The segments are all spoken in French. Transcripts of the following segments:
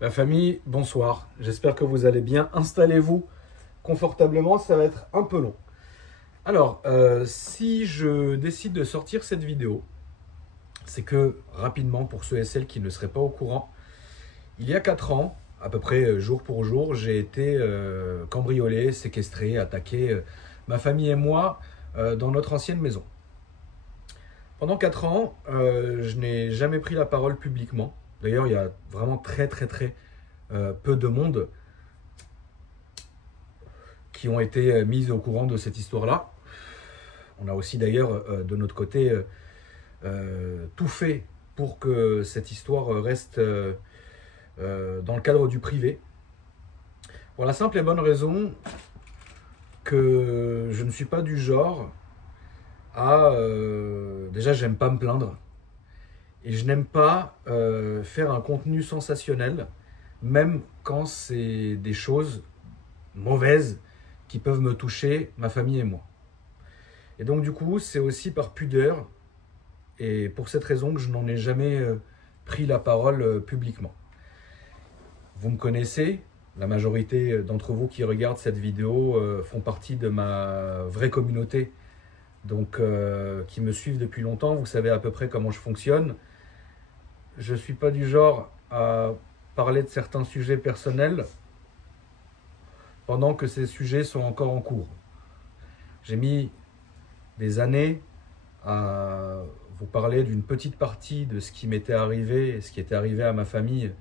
La famille, bonsoir. J'espère que vous allez bien. Installez-vous confortablement, ça va être un peu long. Alors, si je décide de sortir cette vidéo, c'est que rapidement, pour ceux et celles qui ne seraient pas au courant, il y a 4 ans, à peu près jour pour jour, j'ai été cambriolé, séquestré, attaqué, ma famille et moi, dans notre ancienne maison. Pendant 4 ans, je n'ai jamais pris la parole publiquement. D'ailleurs, il y a vraiment très peu de monde qui ont été mis au courant de cette histoire-là. On a aussi d'ailleurs, de notre côté, tout fait pour que cette histoire reste dans le cadre du privé. Pour la simple et bonne raison que je ne suis pas du genre à... déjà, j'aime pas me plaindre. Et je n'aime pas faire un contenu sensationnel, même quand c'est des choses mauvaises qui peuvent me toucher, ma famille et moi. Et donc du coup, c'est aussi par pudeur et pour cette raison que je n'en ai jamais pris la parole publiquement. Vous me connaissez, la majorité d'entre vous qui regardent cette vidéo font partie de ma vraie communauté, donc qui me suivent depuis longtemps. Vous savez à peu près comment je fonctionne. Je ne suis pas du genre à parler de certains sujets personnels pendant que ces sujets sont encore en cours. J'ai mis des années à vous parler d'une petite partie de ce qui m'était arrivé, ce qui était arrivé à ma famille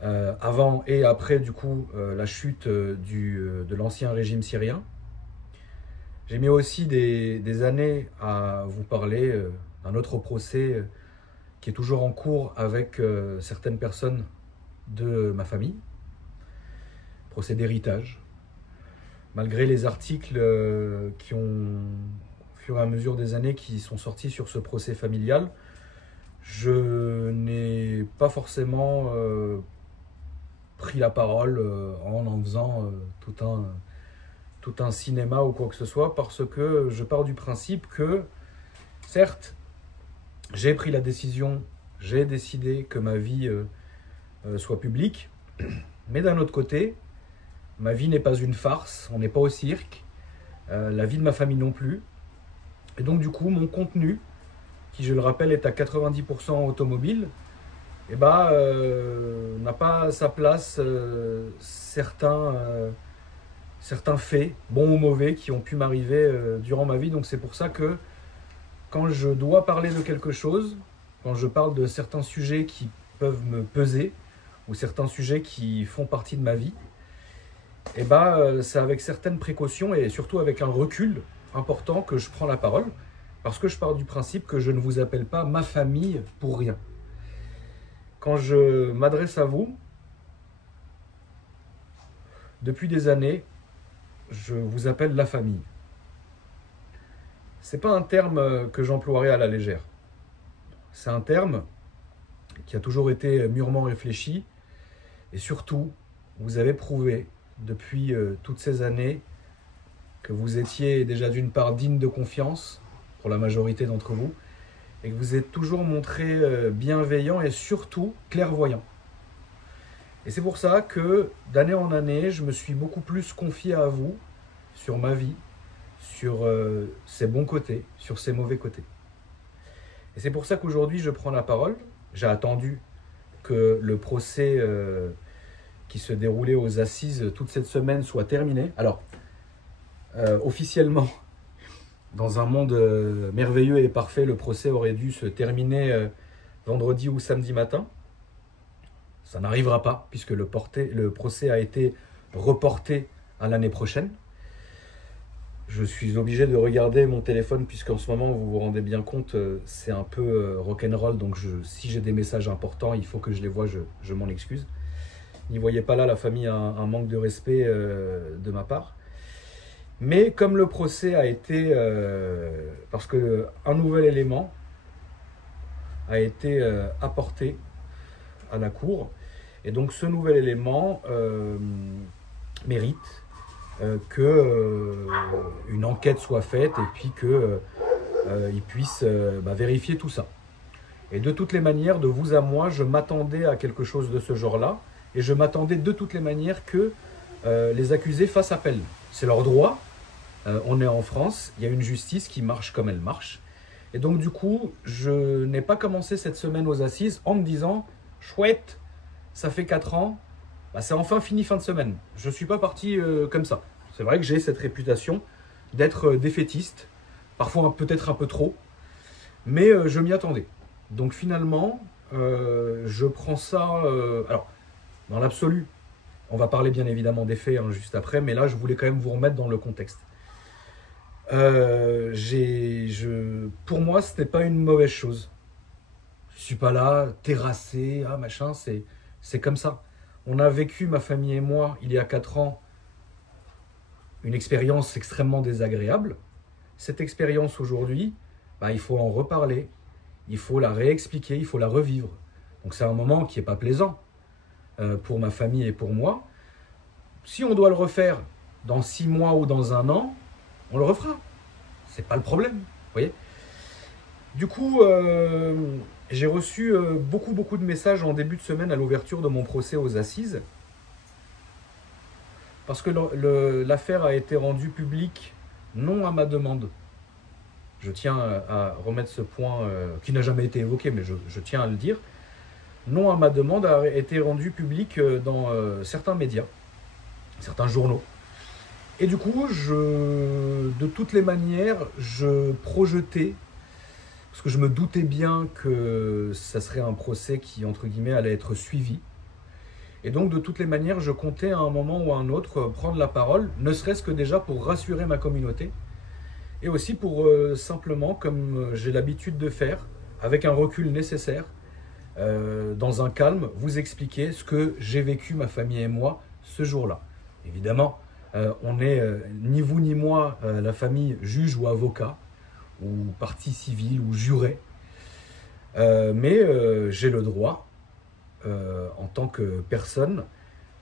avant et après du coup la chute de l'ancien régime syrien. J'ai mis aussi des années à vous parler d'un autre procès qui est toujours en cours avec certaines personnes de ma famille, procès d'héritage. Malgré les articles qui ont, au fur et à mesure des années, qui sont sortis sur ce procès familial, je n'ai pas forcément pris la parole en faisant tout un cinéma ou quoi que ce soit, parce que je pars du principe que, certes, j'ai pris la décision, j'ai décidé que ma vie soit publique, mais d'un autre côté, ma vie n'est pas une farce, on n'est pas au cirque, la vie de ma famille non plus. Et donc du coup, mon contenu, qui je le rappelle est à 90% automobile, n'a pas sa place certains faits, bons ou mauvais, qui ont pu m'arriver durant ma vie. Donc c'est pour ça que quand je dois parler de quelque chose, quand je parle de certains sujets qui peuvent me peser, ou certains sujets qui font partie de ma vie, c'est avec certaines précautions et surtout avec un recul important que je prends la parole, parce que je pars du principe que je ne vous appelle pas ma famille pour rien. Quand je m'adresse à vous, depuis des années, je vous appelle la famille. C'est pas un terme que j'emploierai à la légère. C'est un terme qui a toujours été mûrement réfléchi et surtout, vous avez prouvé depuis toutes ces années que vous étiez déjà d'une part digne de confiance pour la majorité d'entre vous et que vous êtes toujours montré bienveillant et surtout clairvoyant. Et c'est pour ça que d'année en année, je me suis beaucoup plus confié à vous sur ma vie, sur ses bons côtés, sur ses mauvais côtés. Et c'est pour ça qu'aujourd'hui, je prends la parole. J'ai attendu que le procès qui se déroulait aux assises toute cette semaine soit terminé. Alors, officiellement, dans un monde merveilleux et parfait, le procès aurait dû se terminer vendredi ou samedi matin. Ça n'arrivera pas, puisque le procès a été reporté à l'année prochaine. Je suis obligé de regarder mon téléphone, puisqu'en ce moment, vous vous rendez bien compte, c'est un peu rock'n'roll. Donc si j'ai des messages importants, il faut que je les voie, je m'en excuse. N'y voyez pas là, la famille, un manque de respect de ma part. Mais comme le procès a été... parce qu'un nouvel élément a été apporté à la cour. Et donc ce nouvel élément mérite qu'une enquête soit faite et puis qu'ils puissent vérifier tout ça. Et de toutes les manières, de vous à moi, je m'attendais à quelque chose de ce genre-là. Et je m'attendais de toutes les manières que les accusés fassent appel. C'est leur droit. On est en France. Il y a une justice qui marche comme elle marche. Et donc du coup, je n'ai pas commencé cette semaine aux assises en me disant « Chouette, ça fait 4 ans, bah, c'est enfin fini fin de semaine. » Je ne suis pas parti comme ça. C'est vrai que j'ai cette réputation d'être défaitiste, parfois peut-être un peu trop, mais je m'y attendais. Donc finalement, je prends ça... alors, dans l'absolu, on va parler bien évidemment des faits juste après, mais là, je voulais quand même vous remettre dans le contexte. Pour moi, ce n'est pas une mauvaise chose. Je ne suis pas là, terrassé, machin, c'est comme ça. On a vécu, ma famille et moi, il y a 4 ans, une expérience extrêmement désagréable. Cette expérience aujourd'hui, il faut en reparler, il faut la réexpliquer, il faut la revivre. Donc c'est un moment qui n'est pas plaisant pour ma famille et pour moi. Si on doit le refaire dans 6 mois ou dans 1 an, on le refera. C'est pas le problème, vous voyez. Du coup, j'ai reçu beaucoup de messages en début de semaine à l'ouverture de mon procès aux assises. Parce que l'affaire a été rendue publique non à ma demande. Je tiens à remettre ce point qui n'a jamais été évoqué, mais je tiens à le dire. Non à ma demande a été rendue publique dans certains médias, certains journaux. Et du coup, de toutes les manières, je projetais, parce que je me doutais bien que ça serait un procès qui, entre guillemets, allait être suivi. Et donc, de toutes les manières, je comptais à un moment ou à un autre prendre la parole, ne serait-ce que déjà pour rassurer ma communauté, et aussi pour simplement, comme j'ai l'habitude de faire, avec un recul nécessaire, dans un calme, vous expliquer ce que j'ai vécu, ma famille et moi, ce jour-là. Évidemment, on n'est ni vous ni moi la famille juge ou avocat, ou partie civile ou juré, mais j'ai le droit, en tant que personne,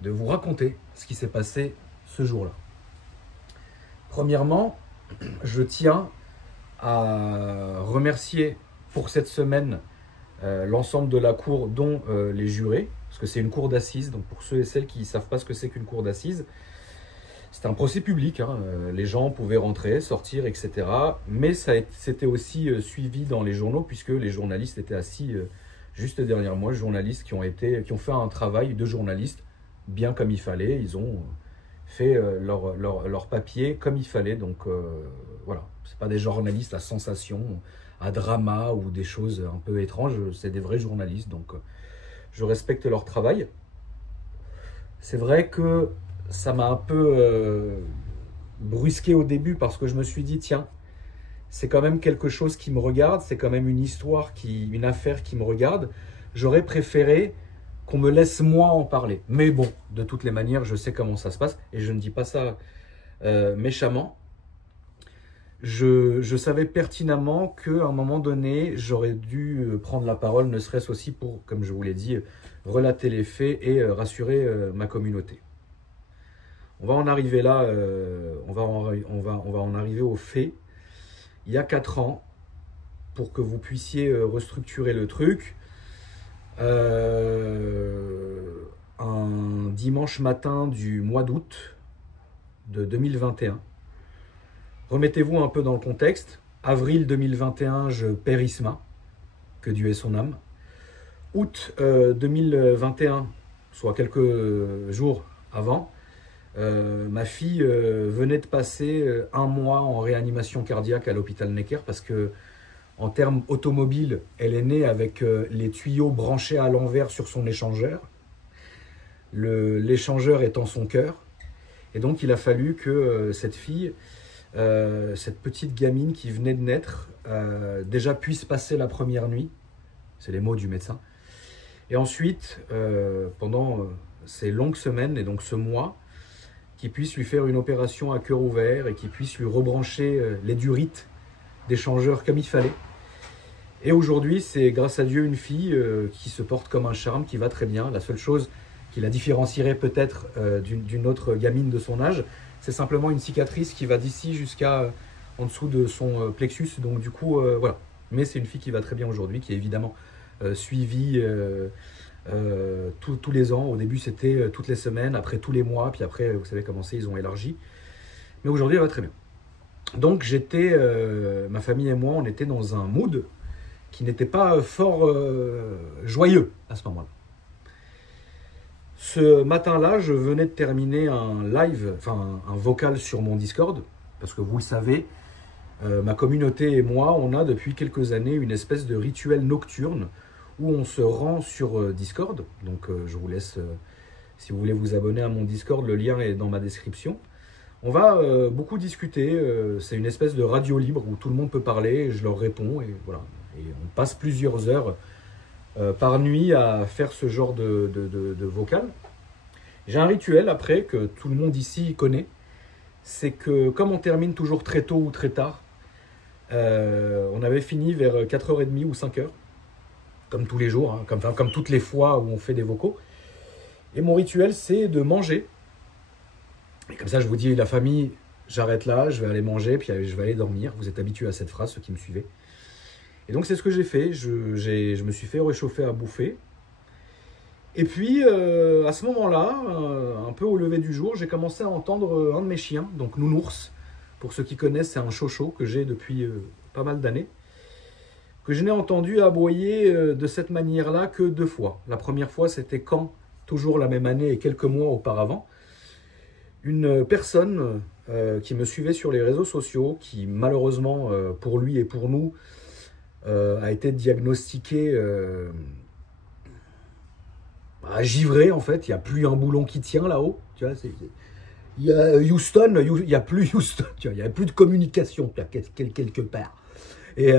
de vous raconter ce qui s'est passé ce jour-là. Premièrement, je tiens à remercier pour cette semaine l'ensemble de la cour, dont les jurés, parce que c'est une cour d'assises. Donc pour ceux et celles qui ne savent pas ce que c'est qu'une cour d'assises, c'était un procès public, les gens pouvaient rentrer, sortir, etc. Mais c'était aussi suivi dans les journaux, puisque les journalistes étaient assis juste derrière moi, journalistes qui ont fait un travail de journaliste bien comme il fallait. Ils ont fait leur papier comme il fallait. Donc voilà, c'est pas des journalistes à sensation, à drama ou des choses un peu étranges. C'est des vrais journalistes, donc je respecte leur travail. C'est vrai que ça m'a un peu brusqué au début, parce que je me suis dit, tiens, c'est quand même quelque chose qui me regarde, c'est quand même une histoire, une affaire qui me regarde. J'aurais préféré qu'on me laisse moi en parler. Mais bon, de toutes les manières, je sais comment ça se passe, et je ne dis pas ça méchamment. Je savais pertinemment qu'à un moment donné, j'aurais dû prendre la parole, ne serait-ce aussi pour, comme je vous l'ai dit, relater les faits et rassurer ma communauté. On va en arriver là, on va en arriver aux faits. Il y a 4 ans, pour que vous puissiez restructurer le truc, un dimanche matin du mois d'août de 2021, remettez-vous un peu dans le contexte. Avril 2021, je perds Isma, que Dieu ait son âme. Août 2021, soit quelques jours avant, ma fille venait de passer 1 mois en réanimation cardiaque à l'hôpital Necker, parce que en termes automobiles, elle est née avec les tuyaux branchés à l'envers sur son échangeur, l'échangeur étant son cœur. Et donc il a fallu que cette fille, cette petite gamine qui venait de naître, déjà puisse passer la première nuit, c'est les mots du médecin, et ensuite, pendant ces longues semaines et donc ce mois, qui puisse lui faire une opération à cœur ouvert et qui puisse lui rebrancher les durites d'échangeur comme il fallait. Et aujourd'hui, c'est grâce à Dieu une fille qui se porte comme un charme, qui va très bien. La seule chose qui la différencierait peut-être d'une autre gamine de son âge, c'est simplement une cicatrice qui va d'ici jusqu'à en dessous de son plexus. Donc du coup, voilà. Mais c'est une fille qui va très bien aujourd'hui, qui est évidemment suivis tous les ans. Au début, c'était toutes les semaines, après tous les mois, puis après, vous savez comment c'est, ils ont élargi. Mais aujourd'hui, elle va très bien. Donc, ma famille et moi, on était dans un mood qui n'était pas fort joyeux à ce moment-là. Ce matin-là, je venais de terminer un live, enfin un vocal sur mon Discord, parce que vous le savez, ma communauté et moi, on a depuis quelques années une espèce de rituel nocturne où on se rend sur Discord. Donc je vous laisse, si vous voulez vous abonner à mon Discord, le lien est dans ma description. On va beaucoup discuter, c'est une espèce de radio libre où tout le monde peut parler, et je leur réponds, et voilà. Et on passe plusieurs heures par nuit à faire ce genre de vocal. J'ai un rituel après que tout le monde ici connaît, c'est que comme on termine toujours très tôt ou très tard, on avait fini vers 4h30 ou 5h, comme tous les jours, hein, comme toutes les fois où on fait des vocaux. Et mon rituel, c'est de manger. Et comme ça, je vous dis, la famille, j'arrête là, je vais aller manger, puis je vais aller dormir. Vous êtes habitués à cette phrase, ceux qui me suivez. Et donc, c'est ce que j'ai fait. Je me suis fait réchauffer à bouffer. Et puis, à ce moment-là, un peu au lever du jour, j'ai commencé à entendre un de mes chiens, donc Nounours. Pour ceux qui connaissent, c'est un chocho que j'ai depuis pas mal d'années. Que je n'ai entendu aboyer de cette manière-là que 2 fois. La première fois, c'était quand, toujours la même année et quelques mois auparavant, une personne qui me suivait sur les réseaux sociaux, qui malheureusement, pour lui et pour nous, a été diagnostiquée givrée en fait. Il n'y a plus un boulon qui tient là-haut. Tu vois, il y a Houston, il n'y a plus Houston, tu vois, il n'y a plus de communication quelque part. Et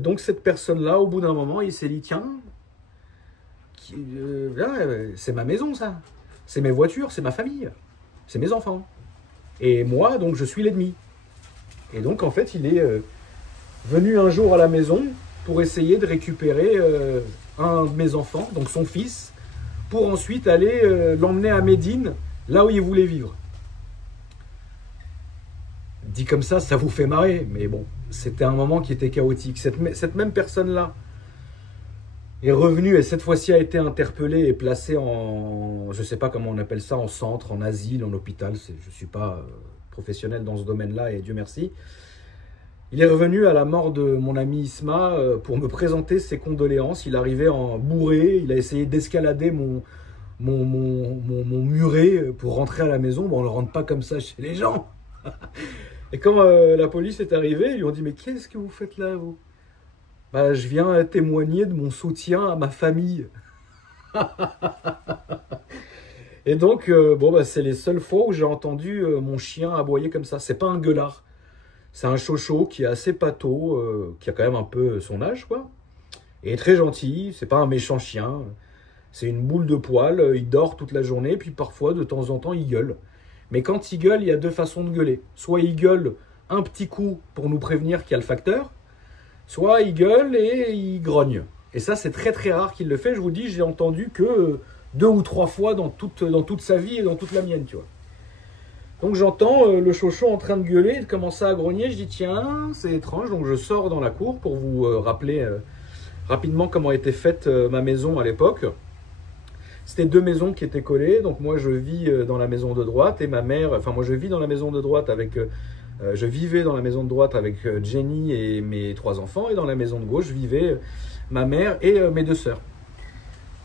donc cette personne-là, au bout d'un moment, il s'est dit, tiens, c'est ma maison ça, c'est mes voitures, c'est ma famille, c'est mes enfants. Et moi, donc, je suis l'ennemi. Et donc, en fait, il est venu un jour à la maison pour essayer de récupérer un de mes enfants, donc son fils, pour ensuite aller l'emmener à Médine, là où il voulait vivre. Dit comme ça vous fait marrer, mais bon, c'était un moment qui était chaotique. Cette même personne-là est revenue et cette fois-ci a été interpellée et placée en, je ne sais pas comment on appelle ça, en centre, en asile, en hôpital. Je ne suis pas professionnel dans ce domaine-là et Dieu merci. Il est revenu à la mort de mon ami Isma pour me présenter ses condoléances. Il arrivait en bourré, il a essayé d'escalader mon muret pour rentrer à la maison. Bon, on ne rentre pas comme ça chez les gens. Et quand la police est arrivée, ils lui ont dit « Mais qu'est-ce que vous faites là, vous ?» Bah, je viens témoigner de mon soutien à ma famille. Et donc, c'est les seules fois où j'ai entendu mon chien aboyer comme ça. C'est pas un gueulard. C'est un chocho qui est assez pâteau, qui a quand même un peu son âge, quoi. Et très gentil, c'est pas un méchant chien. C'est une boule de poil, il dort toute la journée, puis parfois, de temps en temps, il gueule. Mais quand il gueule, il y a 2 façons de gueuler. Soit il gueule un petit coup pour nous prévenir qu'il y a le facteur, soit il gueule et il grogne. Et ça, c'est très très rare qu'il le fait. Je vous dis, j'ai entendu que 2 ou 3 fois dans toute sa vie et dans toute la mienne, tu vois. Donc j'entends le chocho en train de gueuler, de commencer à grogner. Je dis tiens, c'est étrange. Donc je sors dans la cour pour vous rappeler rapidement comment était faite ma maison à l'époque. C'était 2 maisons qui étaient collées. Donc moi je vis dans la maison de droite et ma mère, enfin moi je vis dans la maison de droite avec, je vivais dans la maison de droite avec Jenny et mes 3 enfants. Et dans la maison de gauche vivait ma mère et mes 2 sœurs.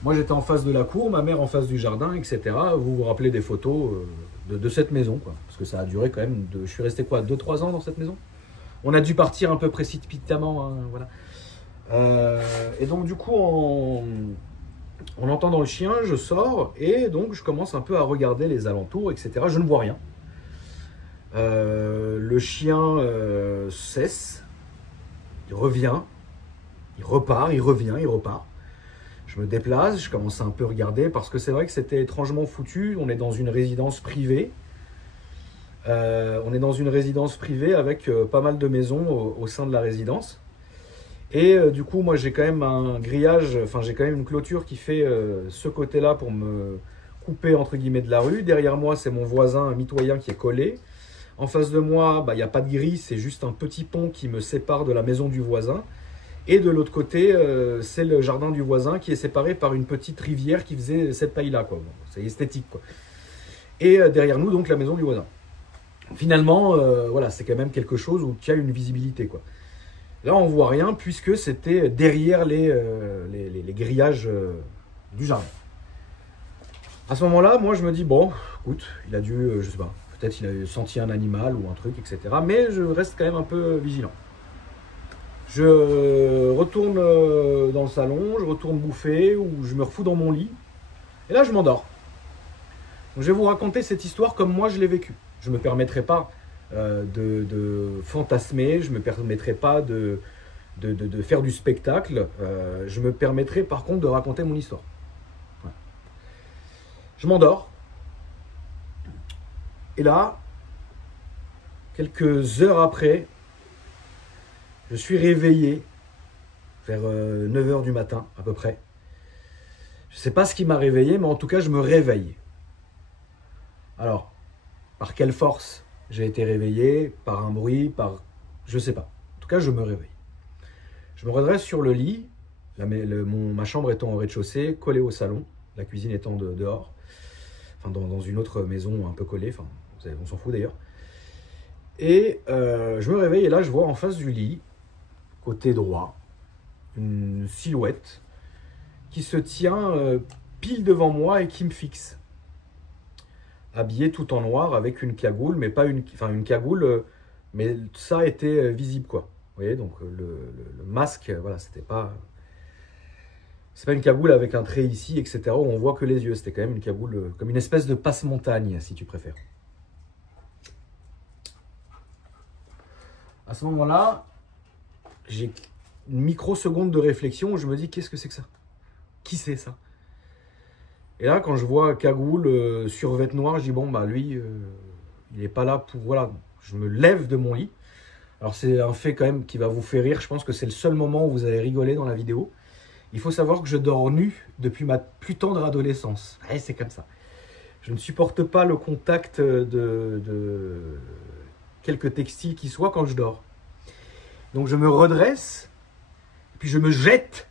Moi j'étais en face de la cour, ma mère en face du jardin, etc. Vous vous rappelez des photos de cette maison, quoi. Parce que ça a duré quand même, je suis resté quoi, 2-3 ans dans cette maison. On a dû partir un peu précipitamment, hein, voilà. Et donc du coup, en entendant le chien, je sors et donc je commence un peu à regarder les alentours, etc. Je ne vois rien. Le chien cesse, il revient, il repart, il revient, il repart. Je me déplace, je commence à un peu regarder parce que c'est vrai que c'était étrangement foutu. On est dans une résidence privée. On est dans une résidence privée avec pas mal de maisons au sein de la résidence. Et du coup, moi, j'ai quand même un grillage, enfin, j'ai quand même une clôture qui fait ce côté-là pour me couper, entre guillemets, de la rue. Derrière moi, c'est mon voisin, un mitoyen qui est collé. En face de moi, il n'y a pas de grille, c'est juste un petit pont qui me sépare de la maison du voisin. Et de l'autre côté, c'est le jardin du voisin qui est séparé par une petite rivière qui faisait cette taille-là, quoi. Bon, c'est esthétique, quoi. Et derrière nous, donc, la maison du voisin. Finalement, voilà, c'est quand même quelque chose où il y a une visibilité, quoi. Là, on ne voit rien puisque c'était derrière les grillages du jardin. À ce moment-là, moi, je me dis, bon, écoute, il a dû, je sais pas, peut-être il a senti un animal ou un truc, etc. Mais je reste quand même un peu vigilant. Je retourne dans le salon, je retourne bouffer ou je me refous dans mon lit. Et là, je m'endors. Donc, je vais vous raconter cette histoire comme moi, je l'ai vécue. Je ne me permettrai pas de fantasmer, je ne me permettrai pas de faire du spectacle. Je me permettrai par contre de raconter mon histoire. Ouais. Je m'endors. Et là, quelques heures après, je suis réveillé vers 9 h du matin à peu près. Je ne sais pas ce qui m'a réveillé, mais en tout cas, je me réveille. Alors, par quelle force j'ai été réveillé? Par un bruit, je ne sais pas. En tout cas, je me réveille. Je me redresse sur le lit, ma chambre étant au rez-de-chaussée, collée au salon, la cuisine étant dehors, enfin dans une autre maison un peu collée, enfin, on s'en fout d'ailleurs. Et je me réveille et là, je vois en face du lit, côté droit, une silhouette qui se tient pile devant moi et qui me fixe. Habillé tout en noir avec une cagoule, mais pas une cagoule, mais ça était visible, quoi. Vous voyez, donc le masque, voilà, c'est pas une cagoule avec un trait ici, etc., où on voit que les yeux. C'était quand même une cagoule, comme une espèce de passe-montagne, si tu préfères. À ce moment-là, j'ai une microseconde de réflexion où je me dis, qu'est-ce que c'est que ça? Qui c'est ça? Et là, quand je vois cagoule, survêt noir, je dis, bon, bah lui, il n'est pas là pour... Voilà, je me lève de mon lit. Alors, c'est un fait quand même qui va vous faire rire. Je pense que c'est le seul moment où vous allez rigoler dans la vidéo. Il faut savoir que je dors nu depuis ma plus tendre adolescence. Ouais, c'est comme ça. Je ne supporte pas le contact de quelques textiles qui soient quand je dors. Donc, je me redresse, puis je me jette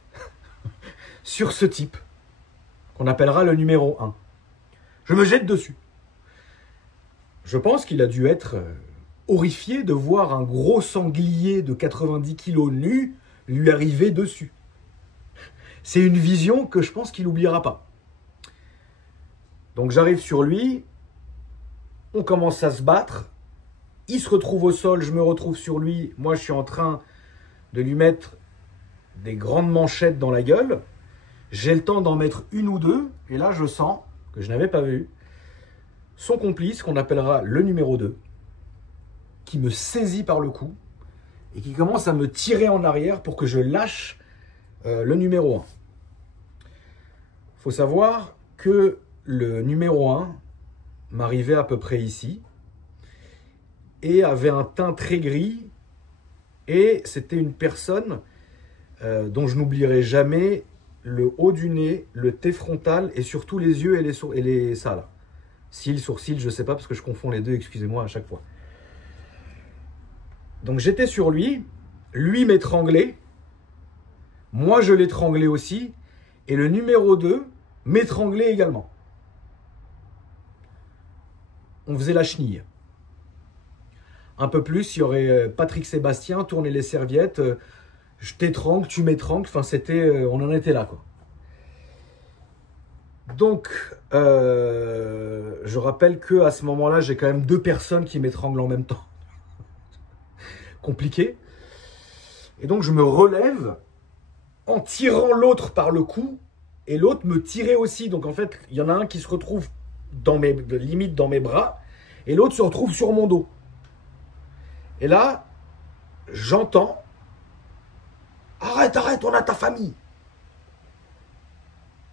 sur ce type, qu'on appellera le numéro 1. Je me jette dessus. Je pense qu'il a dû être horrifié de voir un gros sanglier de 90 kilos nu lui arriver dessus. C'est une vision que je pense qu'il n'oubliera pas. Donc j'arrive sur lui, on commence à se battre, il se retrouve au sol, je me retrouve sur lui, moi je suis en train de lui mettre des grandes manchettes dans la gueule, j'ai le temps d'en mettre une ou deux, et là je sens, que je n'avais pas vu, son complice, qu'on appellera le numéro 2, qui me saisit par le cou, et qui commence à me tirer en arrière pour que je lâche le numéro 1. Il faut savoir que le numéro 1 m'arrivait à peu près ici, et avait un teint très gris, et c'était une personne dont je n'oublierai jamais le haut du nez, le T frontal et surtout les yeux et ça là. Cils, sourcils, je ne sais pas parce que je confonds les deux, excusez-moi à chaque fois. Donc j'étais sur lui, lui m'étranglait, moi je l'étranglais aussi, et le numéro 2 m'étranglait également. On faisait la chenille. Un peu plus, il y aurait Patrick Sébastien, tourner les serviettes, je t'étrangle, tu m'étrangles, enfin c'était, on en était là quoi. Donc, je rappelle qu'à ce moment-là, j'ai quand même 2 personnes qui m'étranglent en même temps. Compliqué. Et donc, je me relève en tirant l'autre par le cou et l'autre me tirait aussi. Donc, en fait, il y en a un qui se retrouve limite dans mes bras et l'autre se retrouve sur mon dos. Et là, j'entends « Arrête, arrête, on a ta famille !»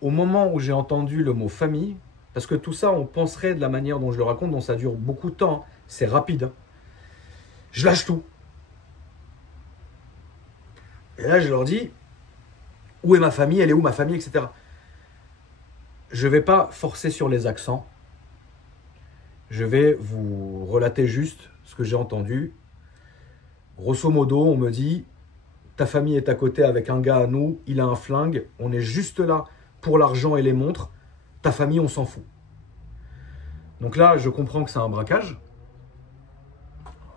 Au moment où j'ai entendu le mot famille, parce que tout ça, on penserait de la manière dont je le raconte, dont ça dure beaucoup de temps, c'est rapide. Hein. Je lâche tout. Et là, je leur dis, où est ma famille, elle est où ma famille, etc. Je ne vais pas forcer sur les accents. Je vais vous relater juste ce que j'ai entendu. Grosso modo, on me dit, ta famille est à côté avec un gars à nous, il a un flingue, on est juste là pour l'argent et les montres, ta famille, on s'en fout. Donc là, je comprends que c'est un braquage.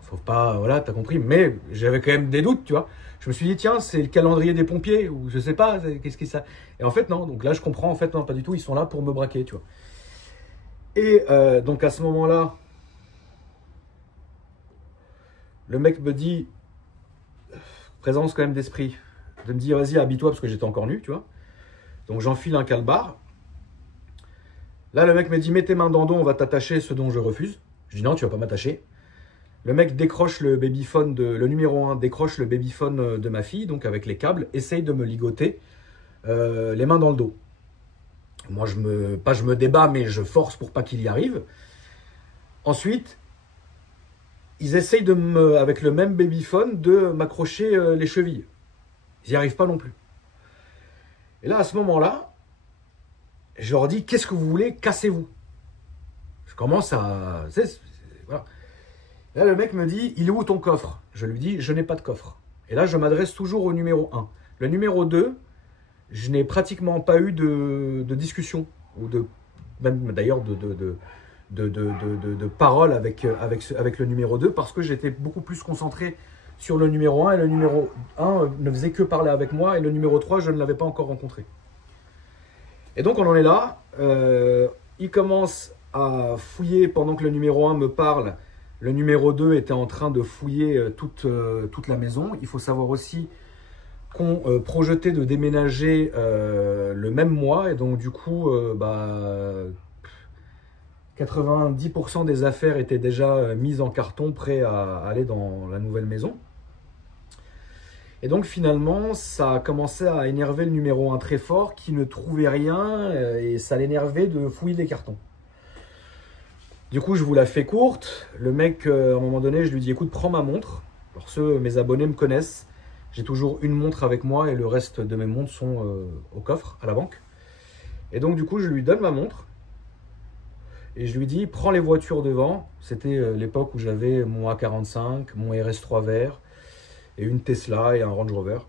Faut pas, voilà, t'as compris, mais j'avais quand même des doutes, tu vois. Je me suis dit, tiens, c'est le calendrier des pompiers, ou je sais pas, qu'est-ce que ça. Et en fait, non, donc là, je comprends, en fait, non, pas du tout, ils sont là pour me braquer, tu vois. Et donc à ce moment-là, le mec me dit, présence quand même d'esprit, de me dire, vas-y, habille-toi, parce que j'étais encore nu, tu vois. Donc j'enfile un calbar. Là, le mec me dit, mets tes mains dans le dos, on va t'attacher, ce dont je refuse. Je dis, non, tu vas pas m'attacher. Le mec décroche le babyphone, le numéro 1 décroche le babyphone de ma fille, donc avec les câbles, essaye de me ligoter les mains dans le dos. Moi, je me débat, mais je force pour pas qu'il y arrive. Ensuite, ils essayent avec le même babyphone de m'accrocher les chevilles. Ils n'y arrivent pas non plus. Et là, à ce moment-là, je leur dis, qu'est-ce que vous voulez? Cassez-vous. Je commence à... Voilà. Là, le mec me dit, il est où ton coffre? Je lui dis, je n'ai pas de coffre. Et là, je m'adresse toujours au numéro 1. Le numéro 2, je n'ai pratiquement pas eu de discussion, ou même d'ailleurs de parole avec le numéro 2, parce que j'étais beaucoup plus concentré sur le numéro 1, et le numéro 1 ne faisait que parler avec moi, et le numéro 3, je ne l'avais pas encore rencontré. Et donc, on en est là. Il commence à fouiller pendant que le numéro 1 me parle. Le numéro 2 était en train de fouiller toute la maison. Il faut savoir aussi qu'on projetait de déménager le même mois. Et donc, du coup, 90% des affaires étaient déjà mises en carton, prêts à aller dans la nouvelle maison. Et donc, finalement, ça a commencé à énerver le numéro 1 très fort, qui ne trouvait rien, et ça l'énervait de fouiller les cartons. Du coup, je vous la fais courte. Le mec, à un moment donné, je lui dis, écoute, prends ma montre. Alors mes abonnés me connaissent. J'ai toujours une montre avec moi et le reste de mes montres sont au coffre, à la banque. Et donc, du coup, je lui donne ma montre. Et je lui dis, prends les voitures devant. C'était l'époque où j'avais mon A45, mon RS3 vert, et une Tesla et un Range Rover.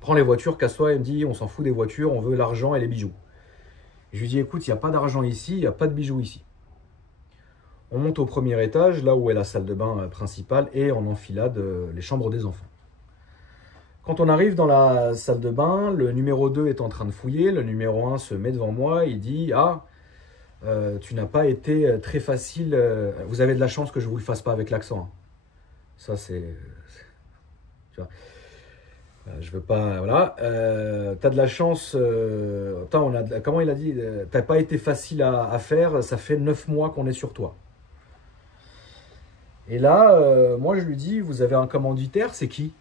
Prends les voitures, casse-toi. Il me dit, on s'en fout des voitures, on veut l'argent et les bijoux. Et je lui dis, écoute, il n'y a pas d'argent ici, il n'y a pas de bijoux ici. On monte au premier étage, là où est la salle de bain principale, et en enfilade les chambres des enfants. Quand on arrive dans la salle de bain, le numéro 2 est en train de fouiller, le numéro 1 se met devant moi, il dit « Ah, tu n'as pas été très facile, vous avez de la chance que je ne vous le fasse pas avec l'accent. Hein. » Ça, c'est... Tu vois, je veux pas... Voilà. T'as de la chance... comment il a dit? T'as pas été facile à faire, ça fait 9 mois qu'on est sur toi. Et là, moi, je lui dis, vous avez un commanditaire, c'est qui?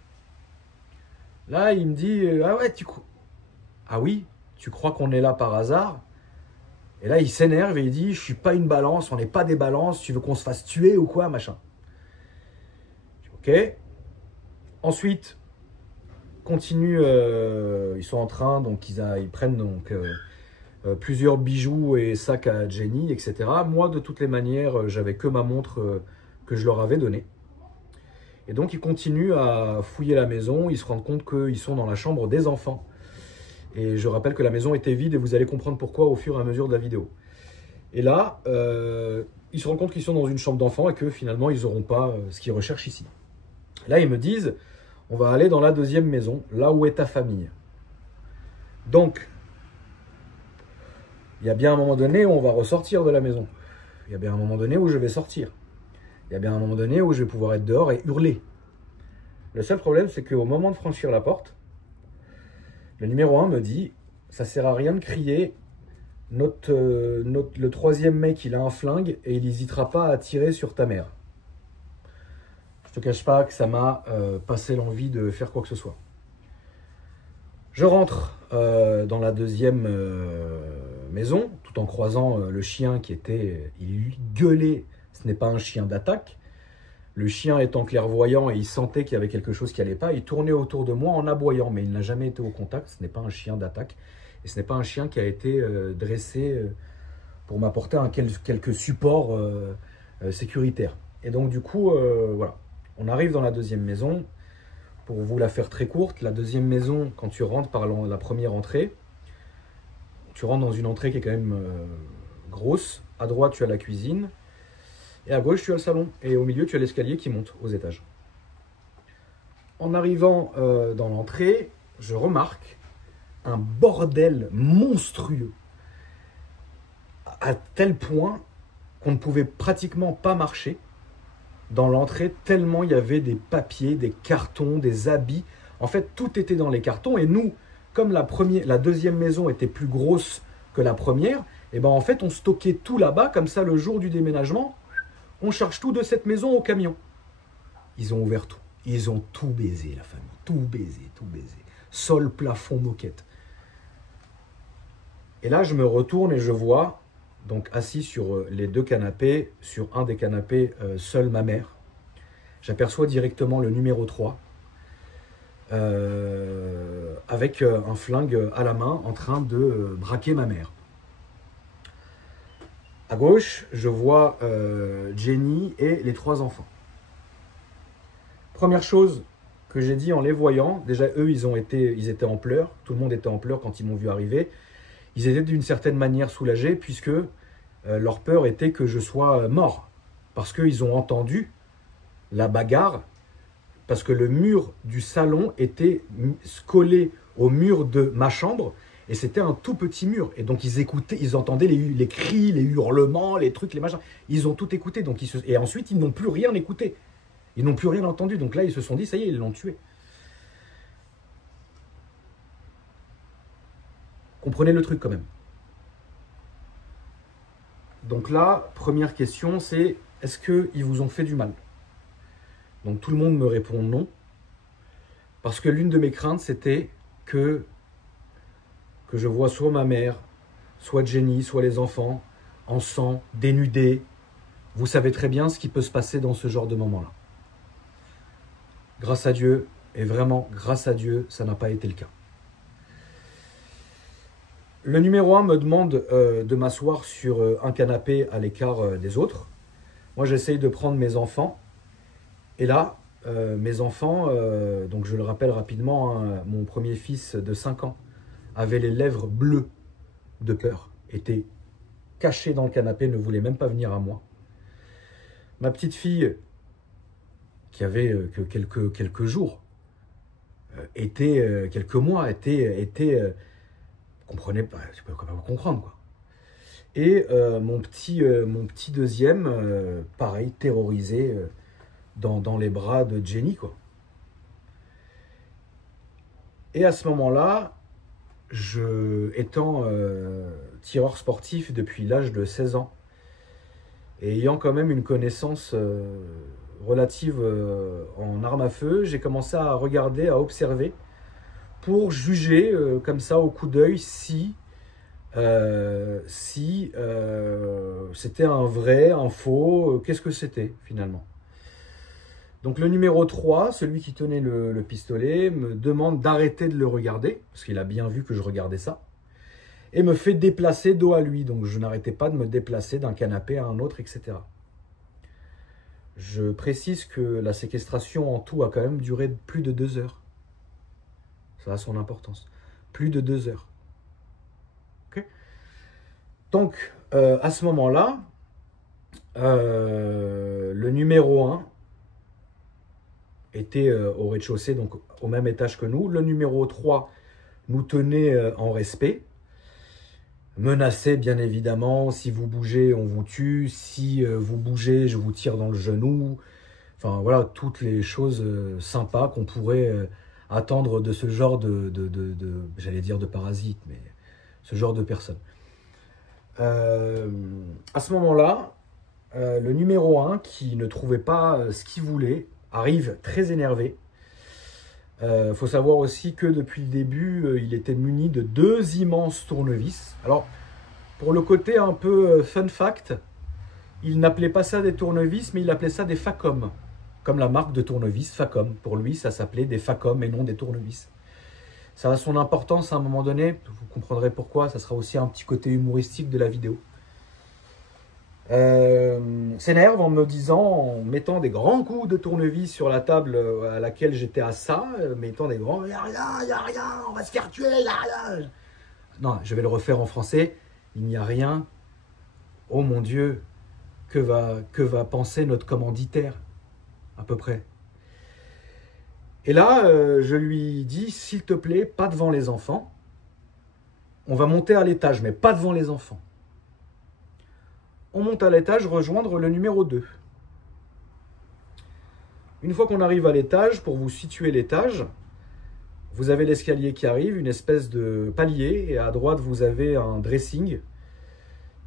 Là, il me dit, ah ouais, ah oui, tu crois qu'on est là par hasard? Et là, il s'énerve et il dit, je suis pas une balance, on n'est pas des balances, tu veux qu'on se fasse tuer ou quoi, machin. Ok. Ensuite, continue, ils sont en train, donc ils prennent donc plusieurs bijoux et sacs à Jenny, etc. Moi, de toutes les manières, j'avais que ma montre que je leur avais donnée. Et donc, ils continuent à fouiller la maison. Ils se rendent compte qu'ils sont dans la chambre des enfants. Et je rappelle que la maison était vide et vous allez comprendre pourquoi au fur et à mesure de la vidéo. Et là, ils se rendent compte qu'ils sont dans une chambre d'enfants et que finalement, ils n'auront pas ce qu'ils recherchent ici. Là, ils me disent, on va aller dans la deuxième maison, là où est ta famille. Donc, il y a bien un moment donné où on va ressortir de la maison. Il y a bien un moment donné où je vais sortir. Il y a bien un moment donné où je vais pouvoir être dehors et hurler. Le seul problème, c'est qu'au moment de franchir la porte, le numéro 1 me dit, ça sert à rien de crier, le troisième mec, il a un flingue et il n'hésitera pas à tirer sur ta mère. Je te cache pas que ça m'a passé l'envie de faire quoi que ce soit. Je rentre dans la deuxième maison, tout en croisant le chien qui était... Il gueulait, ce n'est pas un chien d'attaque. Le chien étant clairvoyant et il sentait qu'il y avait quelque chose qui n'allait pas, il tournait autour de moi en aboyant, mais il n'a jamais été au contact, ce n'est pas un chien d'attaque. Et ce n'est pas un chien qui a été dressé pour m'apporter quelques supports sécuritaires. Et donc du coup, voilà, on arrive dans la deuxième maison. pour vous la faire très courte, la deuxième maison, quand tu rentres par la première entrée, tu rentres dans une entrée qui est quand même grosse. À droite, tu as la cuisine. Et à gauche, tu as le salon. Et au milieu, tu as l'escalier qui monte aux étages. En arrivant dans l'entrée, je remarque un bordel monstrueux. À tel point qu'on ne pouvait pratiquement pas marcher dans l'entrée, tellement il y avait des papiers, des cartons, des habits. En fait, tout était dans les cartons. Et nous, comme la deuxième maison était plus grosse que la première, et ben en fait, on stockait tout là-bas. Comme ça, le jour du déménagement, on charge tout de cette maison au camion. Ils ont ouvert tout. Ils ont tout baisé, la famille. Tout baisé, tout baisé. Sol, plafond, moquette. Et là, je me retourne et je vois, donc assis sur les deux canapés, sur un des canapés, seule ma mère. J'aperçois directement le numéro 3, avec un flingue à la main, en train de braquer ma mère. À gauche, je vois Jenny et les 3 enfants. Première chose que j'ai dit en les voyant, déjà eux, ils étaient en pleurs. Tout le monde était en pleurs quand ils m'ont vu arriver. Ils étaient d'une certaine manière soulagés puisque leur peur était que je sois mort. Parce qu'ils ont entendu la bagarre, parce que le mur du salon était collé au mur de ma chambre et c'était un tout petit mur. Et donc ils écoutaient, ils entendaient les cris, les hurlements, les trucs, les machins. Ils ont tout écouté. Et ensuite, ils n'ont plus rien écouté. Ils n'ont plus rien entendu. Donc là, ils se sont dit, ça y est, ils l'ont tué. Comprenez le truc quand même. Donc là, première question, c'est est-ce qu'ils vous ont fait du mal? Donc tout le monde me répond non. Parce que l'une de mes craintes, c'était que je vois soit ma mère, soit Jenny, soit les enfants, en sang, dénudés. Vous savez très bien ce qui peut se passer dans ce genre de moment-là. Grâce à Dieu, et vraiment grâce à Dieu, ça n'a pas été le cas. Le numéro 1 me demande de m'asseoir sur un canapé à l'écart des autres. Moi, j'essaye de prendre mes enfants. Et là, mes enfants, donc je le rappelle rapidement, hein, mon premier fils de 5 ans avait les lèvres bleues de peur, était caché dans le canapé, ne voulait même pas venir à moi. Ma petite fille, qui avait que quelques jours, quelques mois, comprenait pas, je peux quand même comprendre quoi. Et mon petit deuxième, pareil, terrorisé dans les bras de Jenny quoi. Et à ce moment-là, étant tireur sportif depuis l'âge de 16 ans, et ayant quand même une connaissance relative en armes à feu, j'ai commencé à regarder, à observer, pour juger comme ça au coup d'œil si c'était un vrai, un faux, qu'est-ce que c'était finalement. Donc le numéro 3, celui qui tenait le pistolet, me demande d'arrêter de le regarder, parce qu'il a bien vu que je regardais ça, et me fait déplacer dos à lui. Donc je n'arrêtais pas de me déplacer d'un canapé à un autre, etc. Je précise que la séquestration en tout a quand même duré plus de 2 heures. Ça a son importance. Plus de 2 heures. Okay. Donc, à ce moment-là, le numéro 1 était au rez-de-chaussée, donc au même étage que nous. Le numéro 3 nous tenait en respect. Menaçait, bien évidemment, si vous bougez, on vous tue. Si vous bougez, je vous tire dans le genou. Enfin, voilà, toutes les choses sympas qu'on pourrait attendre de ce genre j'allais dire de parasites, mais ce genre de personnes. À ce moment-là, le numéro 1, qui ne trouvait pas ce qu'il voulait, arrive très énervé. Faut savoir aussi que depuis le début, il était muni de 2 immenses tournevis. Alors, pour le côté un peu fun fact, il n'appelait pas ça des tournevis, mais il appelait ça des Facom. Comme la marque de tournevis, Facom. Pour lui, ça s'appelait des Facom et non des tournevis. Ça a son importance à un moment donné, vous comprendrez pourquoi, ça sera aussi un petit côté humoristique de la vidéo. s'énerve en me disant, en mettant des grands coups de tournevis sur la table à laquelle j'étais à ça, mettant des grands, il n'y a rien, on va se faire tuer, il n'y a rien. Non, je vais le refaire en français, il n'y a rien. Oh mon Dieu, que va penser notre commanditaire, à peu près. Et là, je lui dis, s'il te plaît, pas devant les enfants. On va monter à l'étage, mais pas devant les enfants. On monte à l'étage, rejoindre le numéro 2. Une fois qu'on arrive à l'étage, pour vous situer l'étage, vous avez l'escalier qui arrive, une espèce de palier, et à droite, vous avez un dressing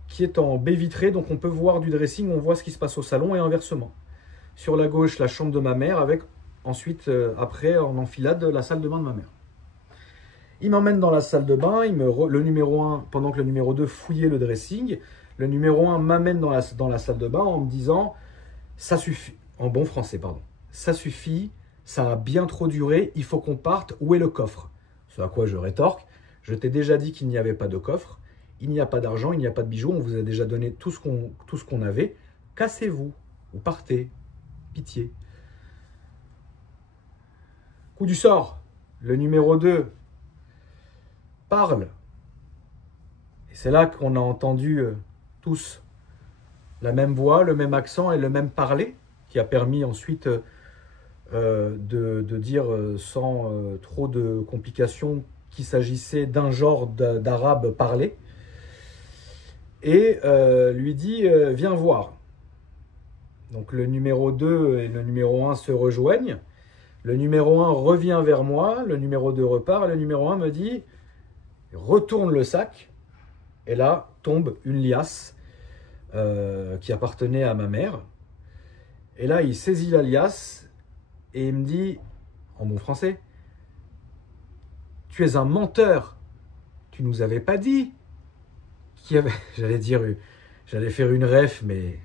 qui est en baie vitrée, donc on peut voir du dressing, on voit ce qui se passe au salon et inversement. Sur la gauche, la chambre de ma mère, avec ensuite, après, en enfilade, la salle de bain de ma mère. Il m'emmène dans la salle de bain, le numéro 1, pendant que le numéro 2 fouillait le dressing, le numéro 1 m'amène dans la salle de bain en me disant « ça suffit », en bon français, pardon, « ça suffit, ça a bien trop duré, il faut qu'on parte, où est le coffre ?» Ce à quoi je rétorque « je t'ai déjà dit qu'il n'y avait pas de coffre, il n'y a pas d'argent, il n'y a pas de bijoux, on vous a déjà donné tout ce qu'on avait, cassez-vous, ou partez, pitié. » Coup du sort, le numéro 2 parle. Et c'est là qu'on a entendu tous la même voix, le même accent et le même parler, qui a permis ensuite de dire sans trop de complications qu'il s'agissait d'un genre d'arabe parlé. Et lui dit « viens voir ». Donc le numéro 2 et le numéro 1 se rejoignent. Le numéro 1 revient vers moi, le numéro 2 repart, et le numéro 1 me dit « retourne le sac ». Et là, tombe une liasse qui appartenait à ma mère. Et là, il saisit la liasse et il me dit, en bon français, « tu es un menteur, tu nous avais pas dit qu'il y avait... » J'allais faire une ref, mais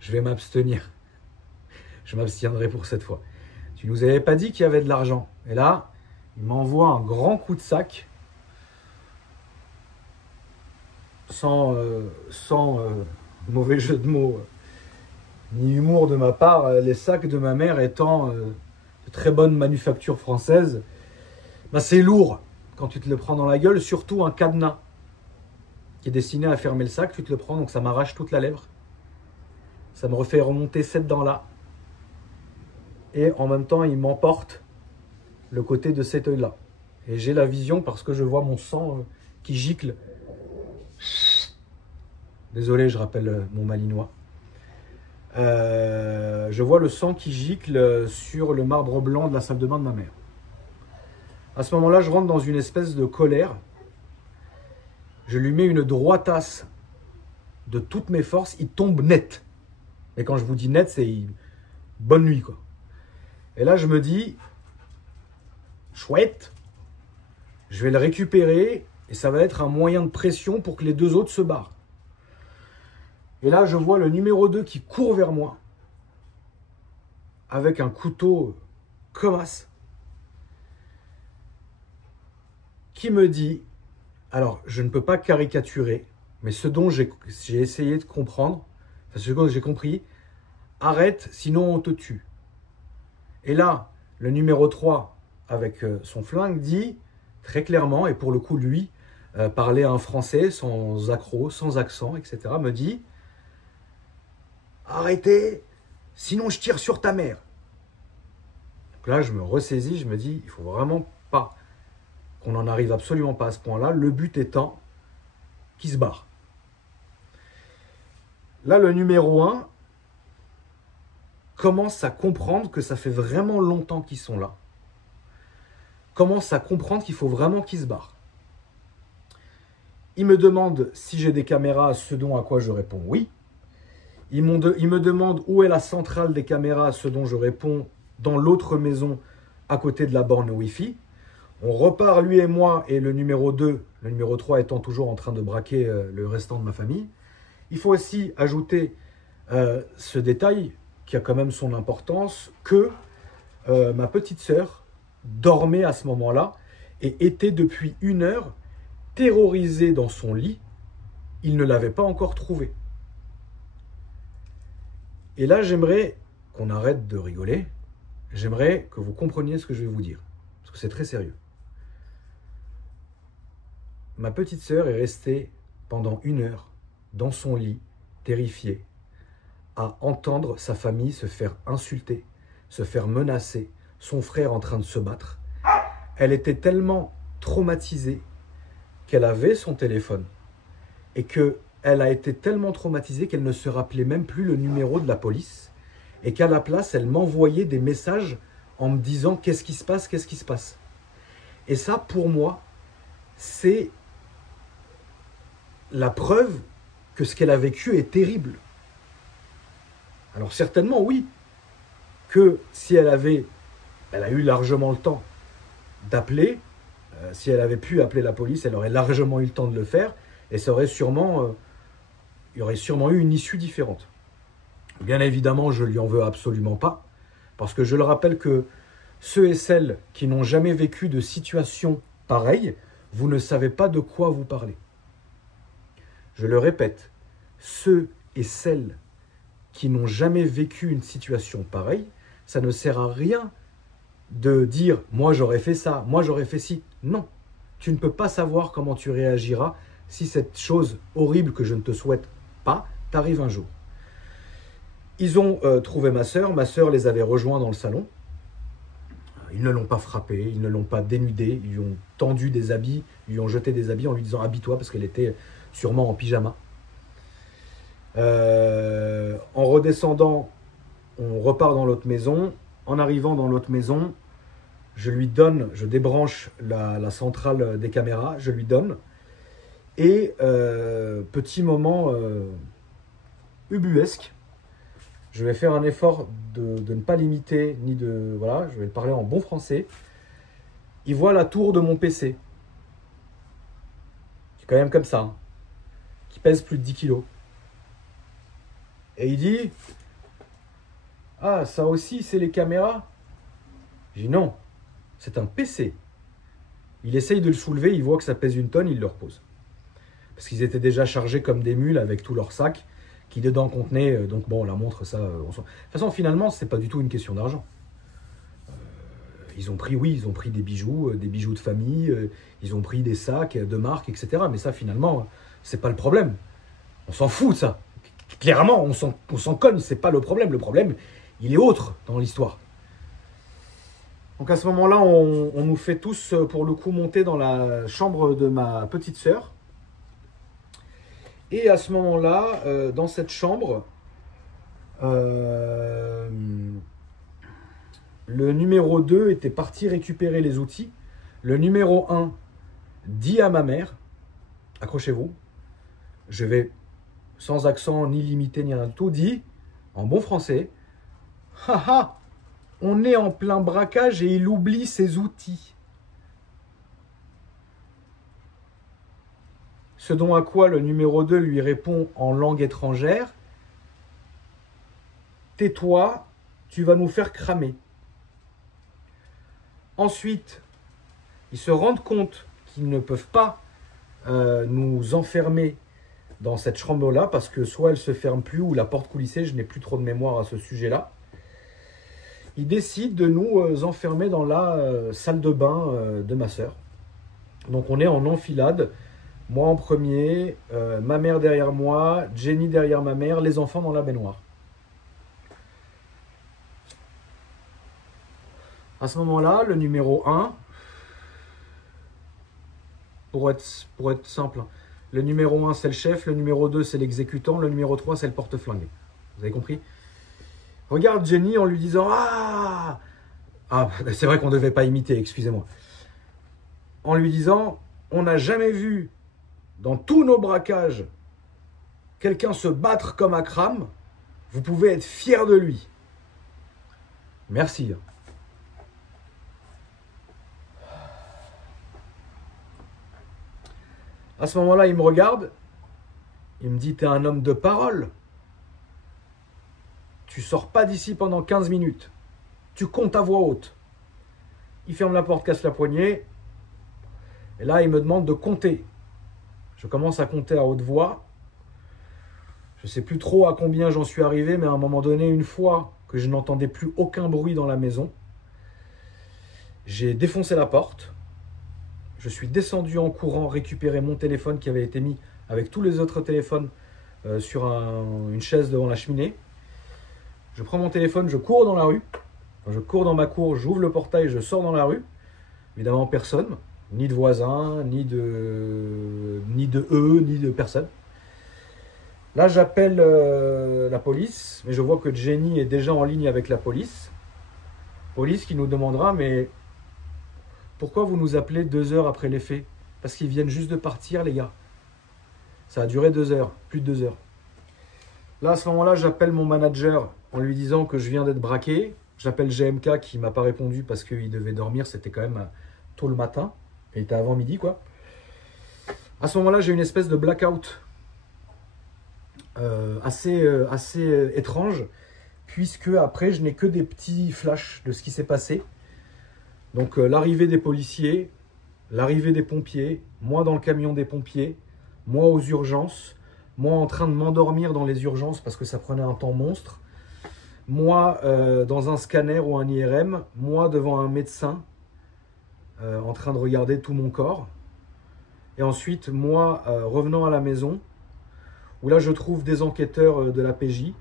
je vais m'abstenir. Je m'abstiendrai pour cette fois. « Tu nous avais pas dit qu'il y avait de l'argent. » Et là, il m'envoie un grand coup de sac, sans mauvais jeu de mots, ni humour de ma part, les sacs de ma mère étant de très bonne manufacture française, bah c'est lourd quand tu te le prends dans la gueule, surtout un cadenas qui est destiné à fermer le sac, tu te le prends, donc ça m'arrache toute la lèvre. Ça me refait remonter cette dent-là. Et en même temps, il m'emporte le côté de cet œil-là. Et j'ai la vision parce que je vois mon sang qui gicle. Désolé, je rappelle mon malinois. Je vois le sang qui gicle sur le marbre blanc de la salle de bain de ma mère. À ce moment-là, je rentre dans une espèce de colère. Je lui mets une droitasse de toutes mes forces. Il tombe net. Et quand je vous dis net, c'est bonne nuit, quoi. Et là, je me dis, chouette, je vais le récupérer et ça va être un moyen de pression pour que les deux autres se barrent. Et là, je vois le numéro 2 qui court vers moi avec un couteau comme as, qui me dit, alors je ne peux pas caricaturer, mais ce dont j'ai essayé de comprendre, enfin, ce que j'ai compris, arrête, sinon on te tue. Et là, le numéro 3, avec son flingue, dit très clairement, et pour le coup, lui, parlait un français sans accroc, sans accent, etc., me dit « Arrêtez, sinon je tire sur ta mère ». Donc là, je me ressaisis, je me dis « Il faut vraiment pas qu'on n'en arrive absolument pas à ce point-là, le but étant qu'il se barre ». Là, le numéro 1 commence à comprendre que ça fait vraiment longtemps qu'ils sont là. Commence à comprendre qu'il faut vraiment qu'ils se barrent. Il me demande si j'ai des caméras, ce dont à quoi je réponds oui. Il me demande où est la centrale des caméras, ce dont je réponds dans l'autre maison à côté de la borne Wi-Fi. On repart, lui et moi, et le numéro 2, le numéro 3 étant toujours en train de braquer le restant de ma famille. Il faut aussi ajouter ce détail qui a quand même son importance, que ma petite sœur dormait à ce moment-là et était depuis 1 heure terrorisée dans son lit. Il ne l'avait pas encore trouvée. Et là, j'aimerais qu'on arrête de rigoler. J'aimerais que vous compreniez ce que je vais vous dire. Parce que c'est très sérieux. Ma petite sœur est restée pendant 1 heure dans son lit, terrifiée, à entendre sa famille se faire insulter, se faire menacer, son frère en train de se battre. Elle était tellement traumatisée qu'elle avait son téléphone et qu'elle a été tellement traumatisée qu'elle ne se rappelait même plus le numéro de la police et qu'à la place, elle m'envoyait des messages en me disant « Qu'est-ce qui se passe? Qu'est-ce qui se passe ?» Et ça, pour moi, c'est la preuve que ce qu'elle a vécu est terrible. Alors certainement, oui, que si elle a eu largement le temps d'appeler, si elle avait pu appeler la police, elle aurait largement eu le temps de le faire, et ça aurait sûrement, il y aurait sûrement eu une issue différente. Bien évidemment, je ne lui en veux absolument pas, parce que je le rappelle que ceux et celles qui n'ont jamais vécu de situation pareille, vous ne savez pas de quoi vous parlez. Je le répète, ceux et celles qui n'ont jamais vécu une situation pareille, ça ne sert à rien de dire « moi j'aurais fait ça, moi j'aurais fait ci ». Non, tu ne peux pas savoir comment tu réagiras si cette chose horrible que je ne te souhaite pas t'arrive un jour. Ils ont trouvé ma sœur les avait rejoints dans le salon. Ils ne l'ont pas frappée, ils ne l'ont pas dénudée, ils lui ont tendu des habits, ils lui ont jeté des habits en lui disant « habille-toi » parce qu'elle était sûrement en pyjama. En redescendant, on repart dans l'autre maison. En arrivant dans l'autre maison, je débranche la centrale des caméras, je lui donne. Et petit moment ubuesque, je vais faire un effort de ne pas l'imiter, ni de... Voilà, je vais parler en bon français. Il voit la tour de mon PC, qui est quand même comme ça, hein, qui pèse plus de 10 kilos. Et il dit... Ah, ça aussi, c'est les caméras? J'ai dit non, c'est un PC. Il essaye de le soulever, il voit que ça pèse 1 tonne, il le repose. Parce qu'ils étaient déjà chargés comme des mules avec tout leur sac, qui dedans contenait, donc bon, la montre, ça... De toute façon, finalement, c'est pas du tout une question d'argent. Ils ont pris, oui, ils ont pris des bijoux de famille, ils ont pris des sacs de marque, etc. Mais ça, finalement, c'est pas le problème. On s'en fout de ça. Clairement, on s'en cogne, c'est pas le problème. Le problème, il est autre dans l'histoire. Donc à ce moment-là, on nous fait tous, pour le coup, monter dans la chambre de ma petite sœur. Et à ce moment-là, dans cette chambre, le numéro 2 était parti récupérer les outils. Le numéro 1 dit à ma mère, accrochez-vous, je vais, sans accent ni limité ni rien du tout, dit, en bon français, « Haha, on est en plein braquage et il oublie ses outils. » Ce dont à quoi le numéro 2 lui répond en langue étrangère, « Tais-toi, tu vas nous faire cramer. » Ensuite, ils se rendent compte qu'ils ne peuvent pas nous enfermer dans cette chambre-là parce que soit elle se ferme plus ou la porte coulissée, je n'ai plus trop de mémoire à ce sujet-là. Ils décident de nous enfermer dans la salle de bain de ma sœur. Donc on est en enfilade, moi en premier, ma mère derrière moi, Jenny derrière ma mère, les enfants dans la baignoire. À ce moment-là, le numéro 1, pour être simple, le numéro 1 c'est le chef, le numéro 2 c'est l'exécutant, le numéro 3 c'est le porte-flingue. Vous avez compris? Regarde Jenny en lui disant « Ah !» Ah, c'est vrai qu'on ne devait pas imiter, excusez-moi. En lui disant « On n'a jamais vu dans tous nos braquages quelqu'un se battre comme Akram, vous pouvez être fiers de lui. » Merci. À ce moment-là, il me regarde, il me dit « T'es un homme de parole. Tu sors pas d'ici pendant 15 minutes. Tu comptes à voix haute. » Il ferme la porte, casse la poignée. Et là, il me demande de compter. Je commence à compter à haute voix. Je ne sais plus trop à combien j'en suis arrivé, mais à un moment donné, une fois que je n'entendais plus aucun bruit dans la maison, j'ai défoncé la porte. Je suis descendu en courant récupérer mon téléphone qui avait été mis avec tous les autres téléphones sur une chaise devant la cheminée. Je prends mon téléphone, je cours dans la rue. Je cours dans ma cour, j'ouvre le portail, je sors dans la rue. Évidemment, personne, ni de voisins, ni de eux, ni de personne. Là, j'appelle la police, mais je vois que Jenny est déjà en ligne avec la police. Police qui nous demandera, mais pourquoi vous nous appelez 2 heures après les faits? Parce qu'ils viennent juste de partir, les gars. Ça a duré 2 heures, plus de 2 heures. Là, à ce moment-là, j'appelle mon manager en lui disant que je viens d'être braqué. J'appelle GMK qui ne m'a pas répondu parce qu'il devait dormir. C'était quand même tôt le matin. Il était avant midi, quoi. À ce moment-là, j'ai une espèce de blackout assez étrange, puisque après, je n'ai que des petits flashs de ce qui s'est passé. Donc, l'arrivée des policiers, l'arrivée des pompiers, moi dans le camion des pompiers, moi aux urgences, moi en train de m'endormir dans les urgences parce que ça prenait un temps monstre, moi dans un scanner ou un IRM, moi devant un médecin en train de regarder tout mon corps, et ensuite moi revenant à la maison où là je trouve des enquêteurs de la PJ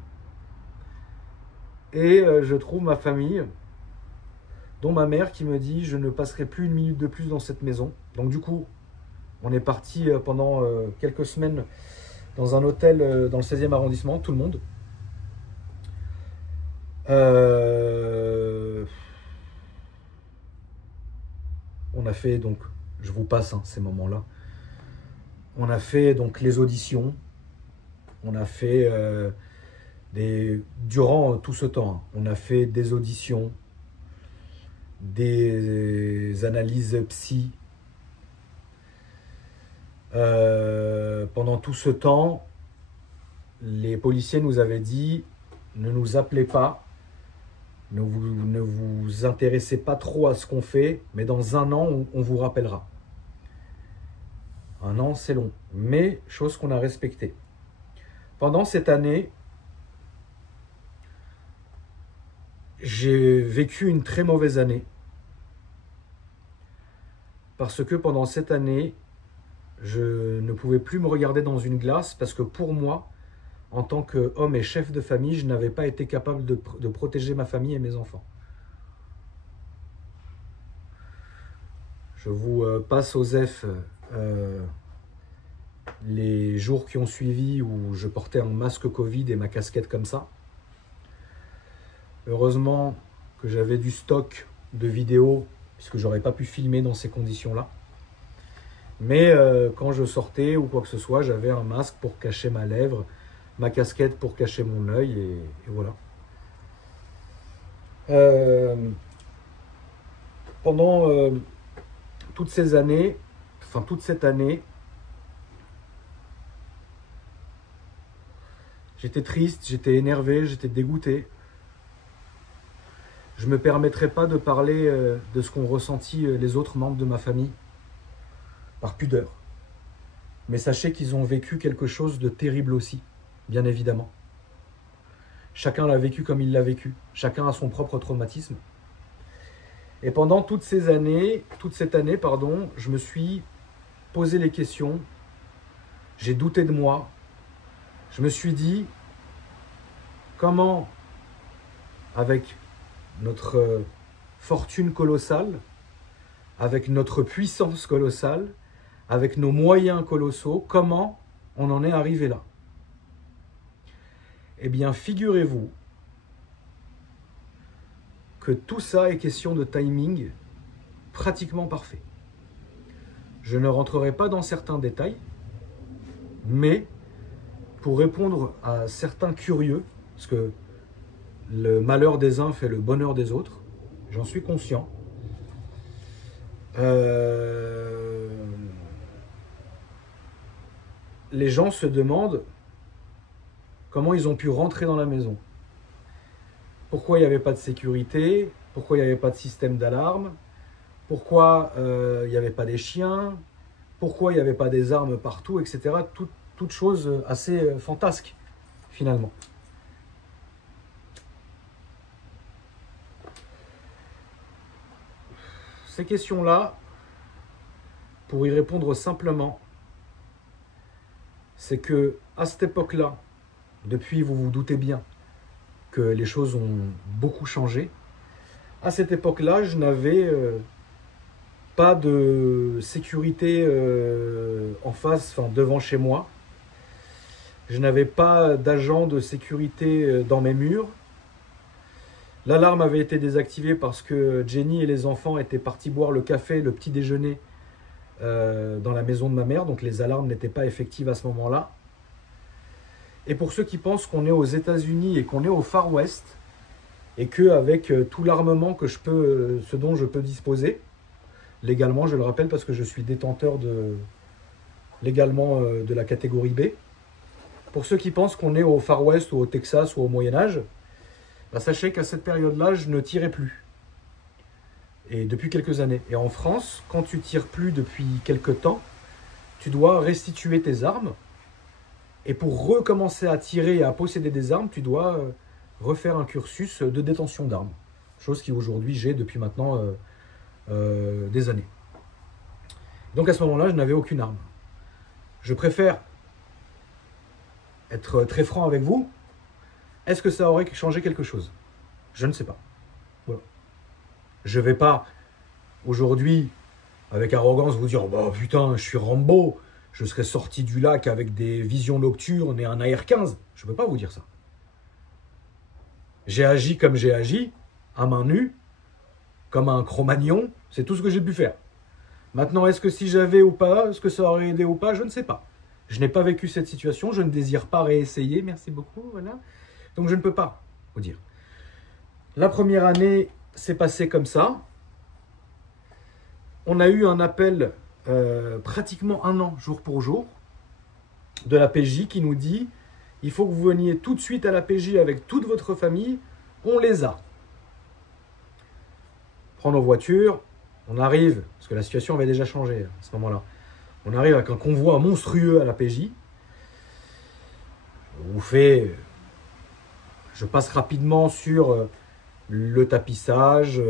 et je trouve ma famille, dont ma mère qui me dit « je ne passerai plus une minute de plus dans cette maison ». Donc du coup, on est parti pendant quelques semaines dans un hôtel dans le 16e arrondissement, tout le monde. On a fait donc, je vous passe ces moments-là, on a fait donc les auditions, on a fait durant tout ce temps, on a fait des auditions, des analyses psy. Pendant tout ce temps, les policiers nous avaient dit ne nous appelez pas, ne vous intéressez pas trop à ce qu'on fait, mais dans un an, on vous rappellera. Un an, c'est long, mais chose qu'on a respectée. Pendant cette année, j'ai vécu une très mauvaise année. Parce que pendant cette année, je ne pouvais plus me regarder dans une glace parce que pour moi, en tant qu'homme et chef de famille, je n'avais pas été capable de protéger ma famille et mes enfants. Je vous passe aux F les jours qui ont suivi où je portais un masque Covid et ma casquette comme ça. Heureusement que j'avais du stock de vidéos puisque j'aurais pas pu filmer dans ces conditions-là. Mais quand je sortais ou quoi que ce soit, j'avais un masque pour cacher ma lèvre, ma casquette pour cacher mon œil et voilà. Pendant toutes ces années, enfin toute cette année, j'étais triste, j'étais énervé, j'étais dégoûté. Je ne me permettrai pas de parler de ce qu'ont ressenti les autres membres de ma famille, par pudeur. Mais sachez qu'ils ont vécu quelque chose de terrible aussi, bien évidemment. Chacun l'a vécu comme il l'a vécu. Chacun a son propre traumatisme. Et pendant toute cette année, je me suis posé les questions. J'ai douté de moi. Je me suis dit, comment, avec notre fortune colossale, avec notre puissance colossale, avec nos moyens colossaux, comment on en est arrivé là? Eh bien, figurez-vous que tout ça est question de timing pratiquement parfait. Je ne rentrerai pas dans certains détails, mais pour répondre à certains curieux, parce que le malheur des uns fait le bonheur des autres, j'en suis conscient. Les gens se demandent comment ils ont pu rentrer dans la maison. Pourquoi il n'y avait pas de sécurité? Pourquoi il n'y avait pas de système d'alarme? Pourquoi il n'y avait pas des chiens? Pourquoi il n'y avait pas des armes partout, etc. Toutes choses assez fantasques. finalement. Ces questions-là, pour y répondre simplement, c'est que à cette époque-là, depuis, vous vous doutez bien que les choses ont beaucoup changé. À cette époque-là, je n'avais pas de sécurité en face, enfin devant chez moi. Je n'avais pas d'agent de sécurité dans mes murs. L'alarme avait été désactivée parce que Jenny et les enfants étaient partis boire le café, le petit déjeuner dans la maison de ma mère. Donc les alarmes n'étaient pas effectives à ce moment-là. Et pour ceux qui pensent qu'on est aux États-Unis et qu'on est au Far West, et qu'avec tout l'armement que je peux, ce dont je peux disposer, légalement, je le rappelle parce que je suis détenteur légalement de la catégorie B, pour ceux qui pensent qu'on est au Far West ou au Texas ou au Moyen-Âge, bah sachez qu'à cette période-là, je ne tirais plus. Et depuis quelques années. Et en France, quand tu tires plus depuis quelques temps, tu dois restituer tes armes. Et pour recommencer à tirer et à posséder des armes, tu dois refaire un cursus de détention d'armes. Chose qui aujourd'hui j'ai depuis maintenant des années. Donc à ce moment-là, je n'avais aucune arme. Je préfère être très franc avec vous. Est-ce que ça aurait changé quelque chose? Je ne sais pas. Voilà. Je ne vais pas aujourd'hui, avec arrogance, vous dire bah, « Putain, je suis Rambo, je serais sorti du lac avec des visions nocturnes et un AR-15. » Je ne peux pas vous dire ça. J'ai agi comme j'ai agi, à main nue, comme un Cro-Magnon, c'est tout ce que j'ai pu faire. Maintenant, est-ce que si j'avais ou pas, est-ce que ça aurait aidé ou pas, je ne sais pas. Je n'ai pas vécu cette situation, je ne désire pas réessayer, merci beaucoup, voilà. Donc je ne peux pas vous dire. La première année s'est passée comme ça. On a eu un appel pratiquement un an, jour pour jour, de la PJ qui nous dit « Il faut que vous veniez tout de suite à la PJ avec toute votre famille, on les a. » On prend nos voitures, on arrive, parce que la situation avait déjà changé à ce moment-là. On arrive avec un convoi monstrueux à la PJ. On vous fait... Je passe rapidement sur le tapissage,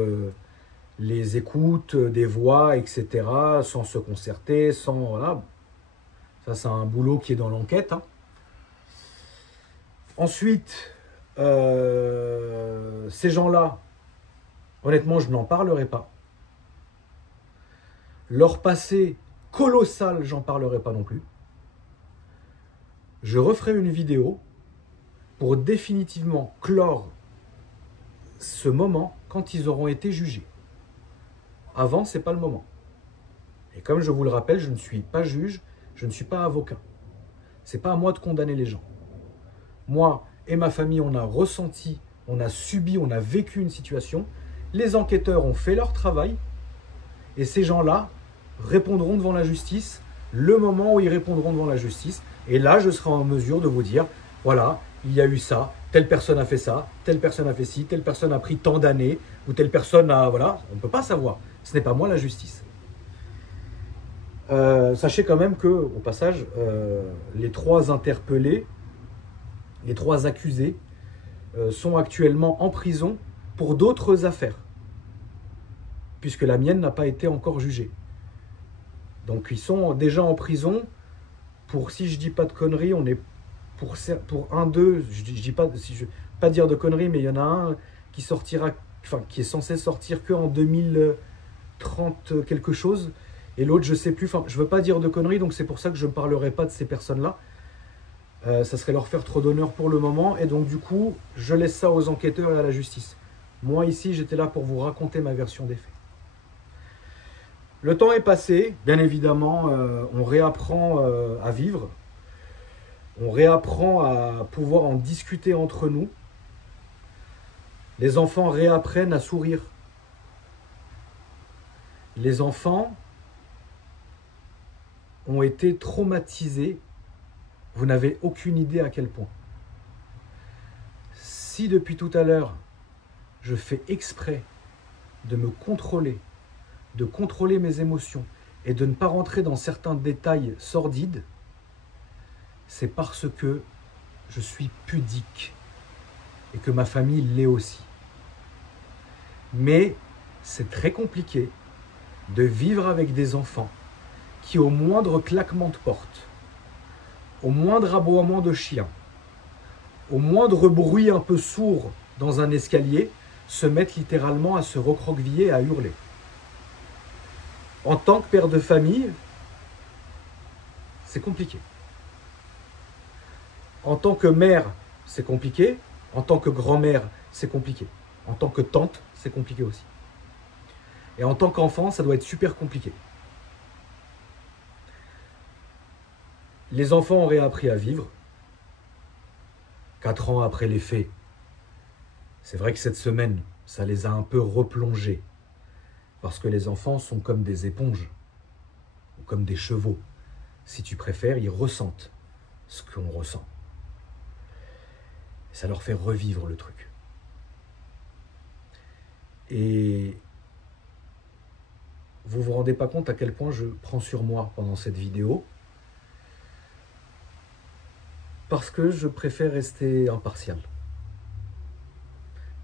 les écoutes des voix, etc., sans se concerter, sans... Voilà. Ça, c'est un boulot qui est dans l'enquête. Hein. Ensuite, ces gens-là, honnêtement, je n'en parlerai pas. Leur passé colossal, j'en parlerai pas non plus. Je referai une vidéo pour définitivement clore ce moment quand ils auront été jugés. Avant, ce n'est pas le moment. Et comme je vous le rappelle, je ne suis pas juge, je ne suis pas avocat. Ce n'est pas à moi de condamner les gens. Moi et ma famille, on a ressenti, on a subi, on a vécu une situation. Les enquêteurs ont fait leur travail et ces gens-là répondront devant la justice le moment où ils répondront devant la justice. Et là, je serai en mesure de vous dire, voilà, il y a eu ça, telle personne a fait ça, telle personne a fait ci, telle personne a pris tant d'années, ou telle personne a... Voilà, on ne peut pas savoir. Ce n'est pas moi la justice. Sachez quand même que, au passage, les 3 interpellés, les 3 accusés, sont actuellement en prison pour d'autres affaires, puisque la mienne n'a pas été encore jugée. Donc ils sont déjà en prison pour, si je dis pas de conneries, on est pour un d'eux, je dis pas, si je pas dire de conneries, mais il y en a un qui sortira, enfin qui est censé sortir que en 2030 quelque chose, et l'autre je sais plus, enfin je veux pas dire de conneries, donc c'est pour ça que je ne parlerai pas de ces personnes-là. Ça serait leur faire trop d'honneur pour le moment, et donc du coup je laisse ça aux enquêteurs et à la justice. Moi ici j'étais là pour vous raconter ma version des faits. Le temps est passé, bien évidemment, on réapprend à vivre, on réapprend à pouvoir en discuter entre nous. Les enfants réapprennent à sourire. Les enfants ont été traumatisés, vous n'avez aucune idée à quel point. Si depuis tout à l'heure, je fais exprès de me contrôler, de contrôler mes émotions et de ne pas rentrer dans certains détails sordides, c'est parce que je suis pudique et que ma famille l'est aussi. Mais c'est très compliqué de vivre avec des enfants qui, au moindre claquement de porte, au moindre aboiement de chien, au moindre bruit un peu sourd dans un escalier, se mettent littéralement à se recroqueviller, à hurler. En tant que père de famille, c'est compliqué. En tant que mère, c'est compliqué. En tant que grand-mère, c'est compliqué. En tant que tante, c'est compliqué aussi. Et en tant qu'enfant, ça doit être super compliqué. Les enfants auraient appris à vivre. 4 ans après les faits, c'est vrai que cette semaine, ça les a un peu replongés. Parce que les enfants sont comme des éponges, ou comme des chevaux. Si tu préfères, ils ressentent ce qu'on ressent. Ça leur fait revivre le truc. Et vous vous rendez pas compte à quel point je prends sur moi pendant cette vidéo, parce que je préfère rester impartial.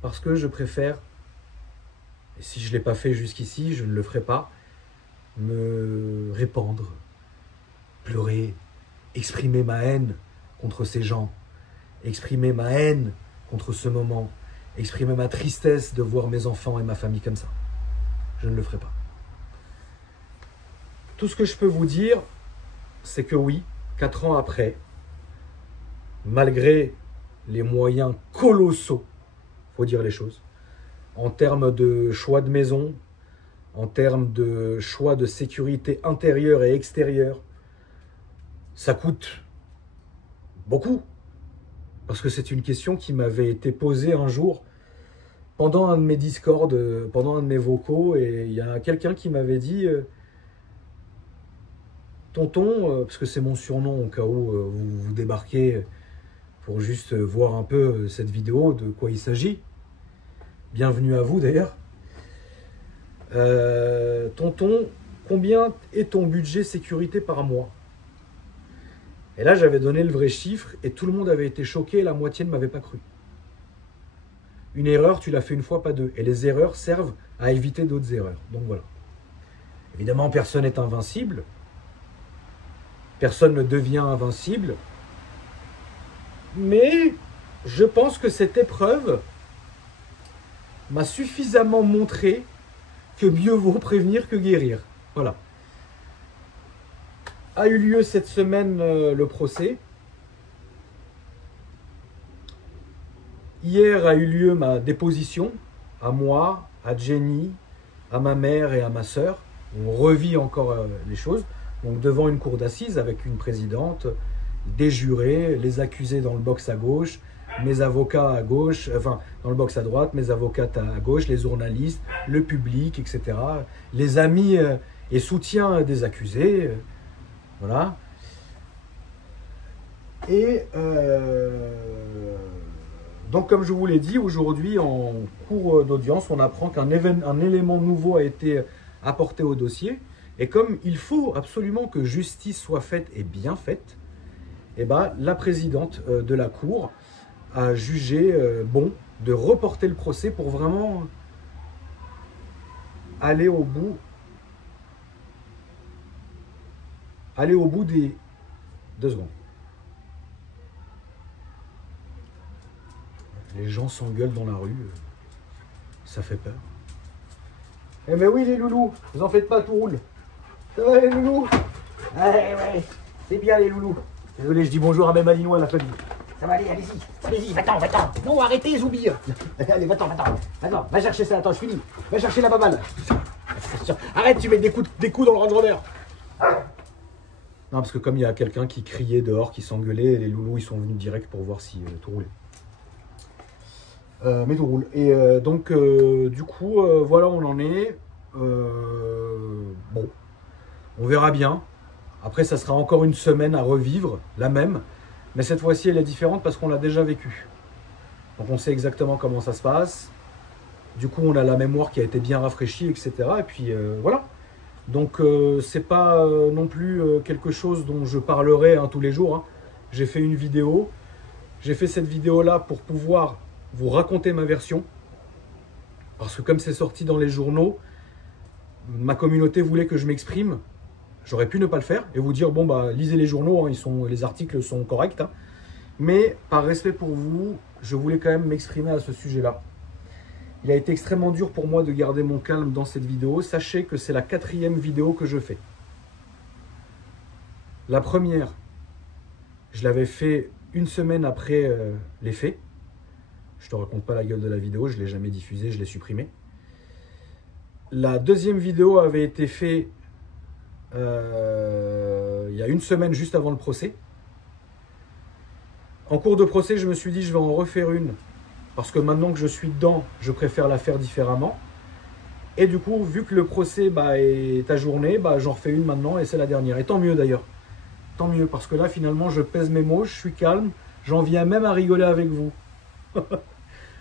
Parce que je préfère, et si je ne l'ai pas fait jusqu'ici, je ne le ferai pas, me répandre, pleurer, exprimer ma haine contre ces gens, exprimer ma haine contre ce moment, exprimer ma tristesse de voir mes enfants et ma famille comme ça. Je ne le ferai pas. Tout ce que je peux vous dire, c'est que oui, 4 ans après, malgré les moyens colossaux, il faut dire les choses, en termes de choix de maison, en termes de choix de sécurité intérieure et extérieure, ça coûte beaucoup. Parce que c'est une question qui m'avait été posée un jour pendant un de mes Discord, pendant un de mes vocaux, et il y a quelqu'un qui m'avait dit tonton, parce que c'est mon surnom au cas où vous débarquez pour juste voir un peu cette vidéo, de quoi il s'agit. Bienvenue à vous d'ailleurs. Tonton, combien est ton budget sécurité par mois? Et là, j'avais donné le vrai chiffre et tout le monde avait été choqué et la moitié ne m'avait pas cru. Une erreur, tu l'as fait une fois, pas deux. Et les erreurs servent à éviter d'autres erreurs. Donc voilà. Évidemment, personne n'est invincible. Personne ne devient invincible. Mais je pense que cette épreuve m'a suffisamment montré que mieux vaut prévenir que guérir. Voilà. A eu lieu cette semaine le procès. Hier a eu lieu ma déposition à moi, à Jenny, à ma mère et à ma sœur. On revit encore les choses. Donc devant une cour d'assises avec une présidente, des jurés, les accusés dans le box à gauche, mes avocats à gauche, enfin dans le box à droite, mes avocates à gauche, les journalistes, le public, etc. Les amis et soutiens des accusés. Voilà. Et donc, comme je vous l'ai dit, aujourd'hui, en cours d'audience, on apprend qu'un élément nouveau a été apporté au dossier. Et comme il faut absolument que justice soit faite et bien faite, eh ben, la présidente de la cour a jugé bon de reporter le procès pour vraiment aller au bout. Aller au bout des... 2 secondes. Les gens s'engueulent dans la rue. Ça fait peur. Eh mais oui les loulous, vous en faites pas, tout roule. Ça va les loulous? Ouais, c'est bien les loulous. Désolé, je dis bonjour à mes malinois à la famille. Ça va aller, allez-y, va-t'en. Non, arrêtez, zoubie. Allez, va-t'en. Attends, va chercher ça, attends, je finis. Va chercher la baballe. Arrête, tu mets des coups dans le Range Rover. Non, parce que comme il y a quelqu'un qui criait dehors, qui s'engueulait, les loulous, ils sont venus direct pour voir si tout roulait. Mais tout roule. Et donc, du coup, voilà où on en est. Bon, on verra bien. Après, ça sera encore une semaine à revivre, la même. Mais cette fois-ci, elle est différente parce qu'on l'a déjà vécue. Donc, on sait exactement comment ça se passe. Du coup, on a la mémoire qui a été bien rafraîchie, etc. Et puis, voilà. Donc, c'est pas non plus quelque chose dont je parlerai tous les jours. Hein. J'ai fait une vidéo. J'ai fait cette vidéo-là pour pouvoir vous raconter ma version. Parce que comme c'est sorti dans les journaux, ma communauté voulait que je m'exprime. J'aurais pu ne pas le faire et vous dire, bon, bah, lisez les journaux, hein, les articles sont corrects. Hein. Mais par respect pour vous, je voulais quand même m'exprimer à ce sujet-là. Il a été extrêmement dur pour moi de garder mon calme dans cette vidéo. Sachez que c'est la 4e vidéo que je fais. La première, je l'avais fait une semaine après les faits. Je ne te raconte pas la gueule de la vidéo, je ne l'ai jamais diffusée, je l'ai supprimée. La 2e vidéo avait été faite il y a une semaine juste avant le procès. En cours de procès, je me suis dit je vais en refaire une. Parce que maintenant que je suis dedans, je préfère la faire différemment. Et du coup, vu que le procès est ajourné, j'en refais une maintenant et c'est la dernière. Et tant mieux d'ailleurs. Tant mieux, parce que là, finalement, je pèse mes mots, je suis calme. J'en viens même à rigoler avec vous.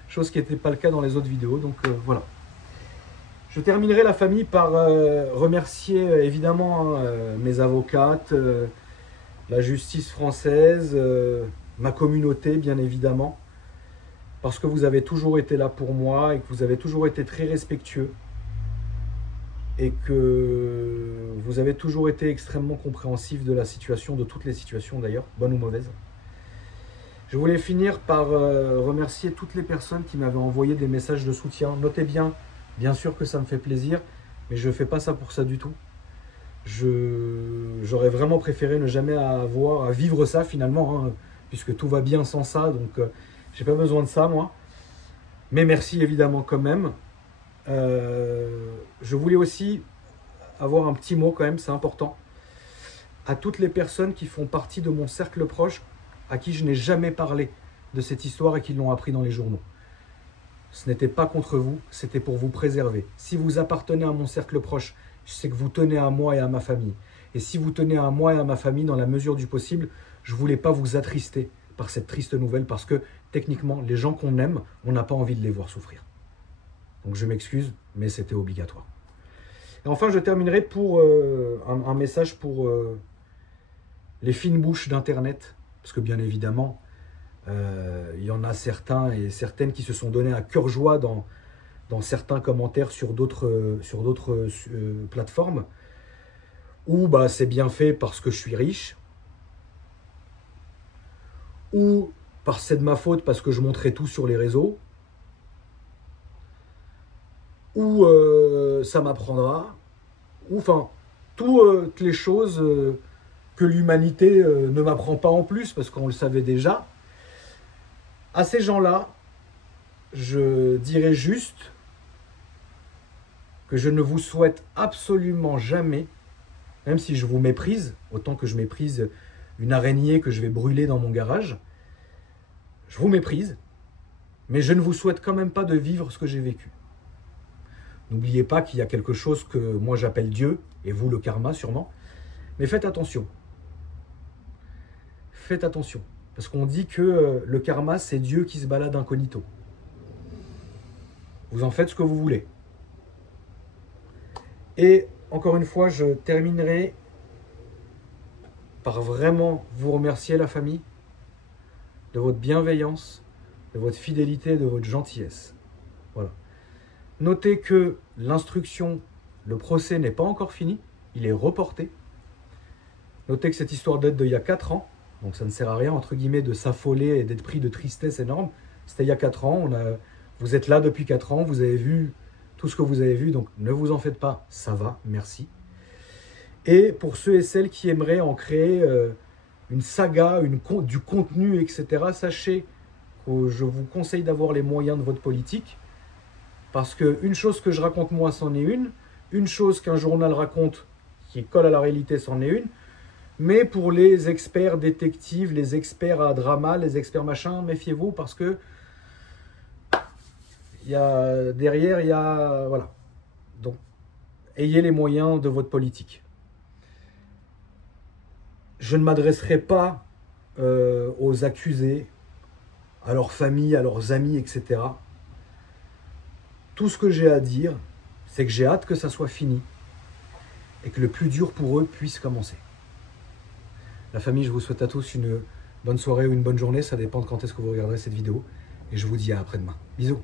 Chose qui n'était pas le cas dans les autres vidéos. Donc voilà. Je terminerai la famille par remercier évidemment mes avocates, la justice française, ma communauté bien évidemment. Parce que vous avez toujours été là pour moi et que vous avez toujours été très respectueux. Et que vous avez toujours été extrêmement compréhensif de la situation, de toutes les situations d'ailleurs, bonnes ou mauvaises. Je voulais finir par remercier toutes les personnes qui m'avaient envoyé des messages de soutien. Notez bien sûr que ça me fait plaisir, mais je ne fais pas ça pour ça du tout. J'aurais vraiment préféré ne jamais avoir à vivre ça finalement, hein, puisque tout va bien sans ça, donc j'ai pas besoin de ça moi. Mais merci évidemment quand même. Je voulais aussi avoir un petit mot quand même, c'est important. À toutes les personnes qui font partie de mon cercle proche, à qui je n'ai jamais parlé de cette histoire et qui l'ont appris dans les journaux. Ce n'était pas contre vous, c'était pour vous préserver. Si vous appartenez à mon cercle proche, je sais que vous tenez à moi et à ma famille. Et si vous tenez à moi et à ma famille dans la mesure du possible, je ne voulais pas vous attrister par cette triste nouvelle parce que techniquement, les gens qu'on aime, on n'a pas envie de les voir souffrir. Donc je m'excuse, mais c'était obligatoire. Et enfin, je terminerai pour un message pour les fines bouches d'Internet. Parce que bien évidemment, il y en a certains et certaines qui se sont donnés à cœur joie dans certains commentaires sur d'autres plateformes. Ou c'est bien fait parce que je suis riche. Ou parce que c'est de ma faute parce que je montrais tout sur les réseaux. Ou ça m'apprendra. Ou enfin, toutes les choses que l'humanité ne m'apprend pas en plus, parce qu'on le savait déjà. À ces gens-là, je dirais juste que je ne vous souhaite absolument jamais, même si je vous méprise, autant que je méprise une araignée que je vais brûler dans mon garage, je vous méprise, mais je ne vous souhaite quand même pas de vivre ce que j'ai vécu. N'oubliez pas qu'il y a quelque chose que moi j'appelle Dieu, et vous le karma sûrement, mais faites attention. Faites attention, parce qu'on dit que le karma c'est Dieu qui se balade incognito. Vous en faites ce que vous voulez. Et encore une fois, je terminerai par vraiment vous remercier la famille de votre bienveillance, de votre fidélité, de votre gentillesse. Voilà. Notez que l'instruction, le procès n'est pas encore fini, il est reporté. Notez que cette histoire date d'il y a 4 ans, donc ça ne sert à rien, entre guillemets, de s'affoler et d'être pris de tristesse énorme. C'était il y a 4 ans, vous êtes là depuis 4 ans, vous avez vu tout ce que vous avez vu, donc ne vous en faites pas, ça va, merci. Et pour ceux et celles qui aimeraient en créer une saga, du contenu, etc., sachez que je vous conseille d'avoir les moyens de votre politique, parce qu'une chose que je raconte moi, c'en est une chose qu'un journal raconte qui colle à la réalité, c'en est une, mais pour les experts détectives, les experts à drama, les experts machin, méfiez-vous, parce que derrière, il y a... Voilà. Donc, ayez les moyens de votre politique. Je ne m'adresserai pas aux accusés, à leurs familles, à leurs amis, etc. Tout ce que j'ai à dire, c'est que j'ai hâte que ça soit fini et que le plus dur pour eux puisse commencer. La famille, je vous souhaite à tous une bonne soirée ou une bonne journée, ça dépend de quand est-ce que vous regarderez cette vidéo. Et je vous dis à après-demain. Bisous.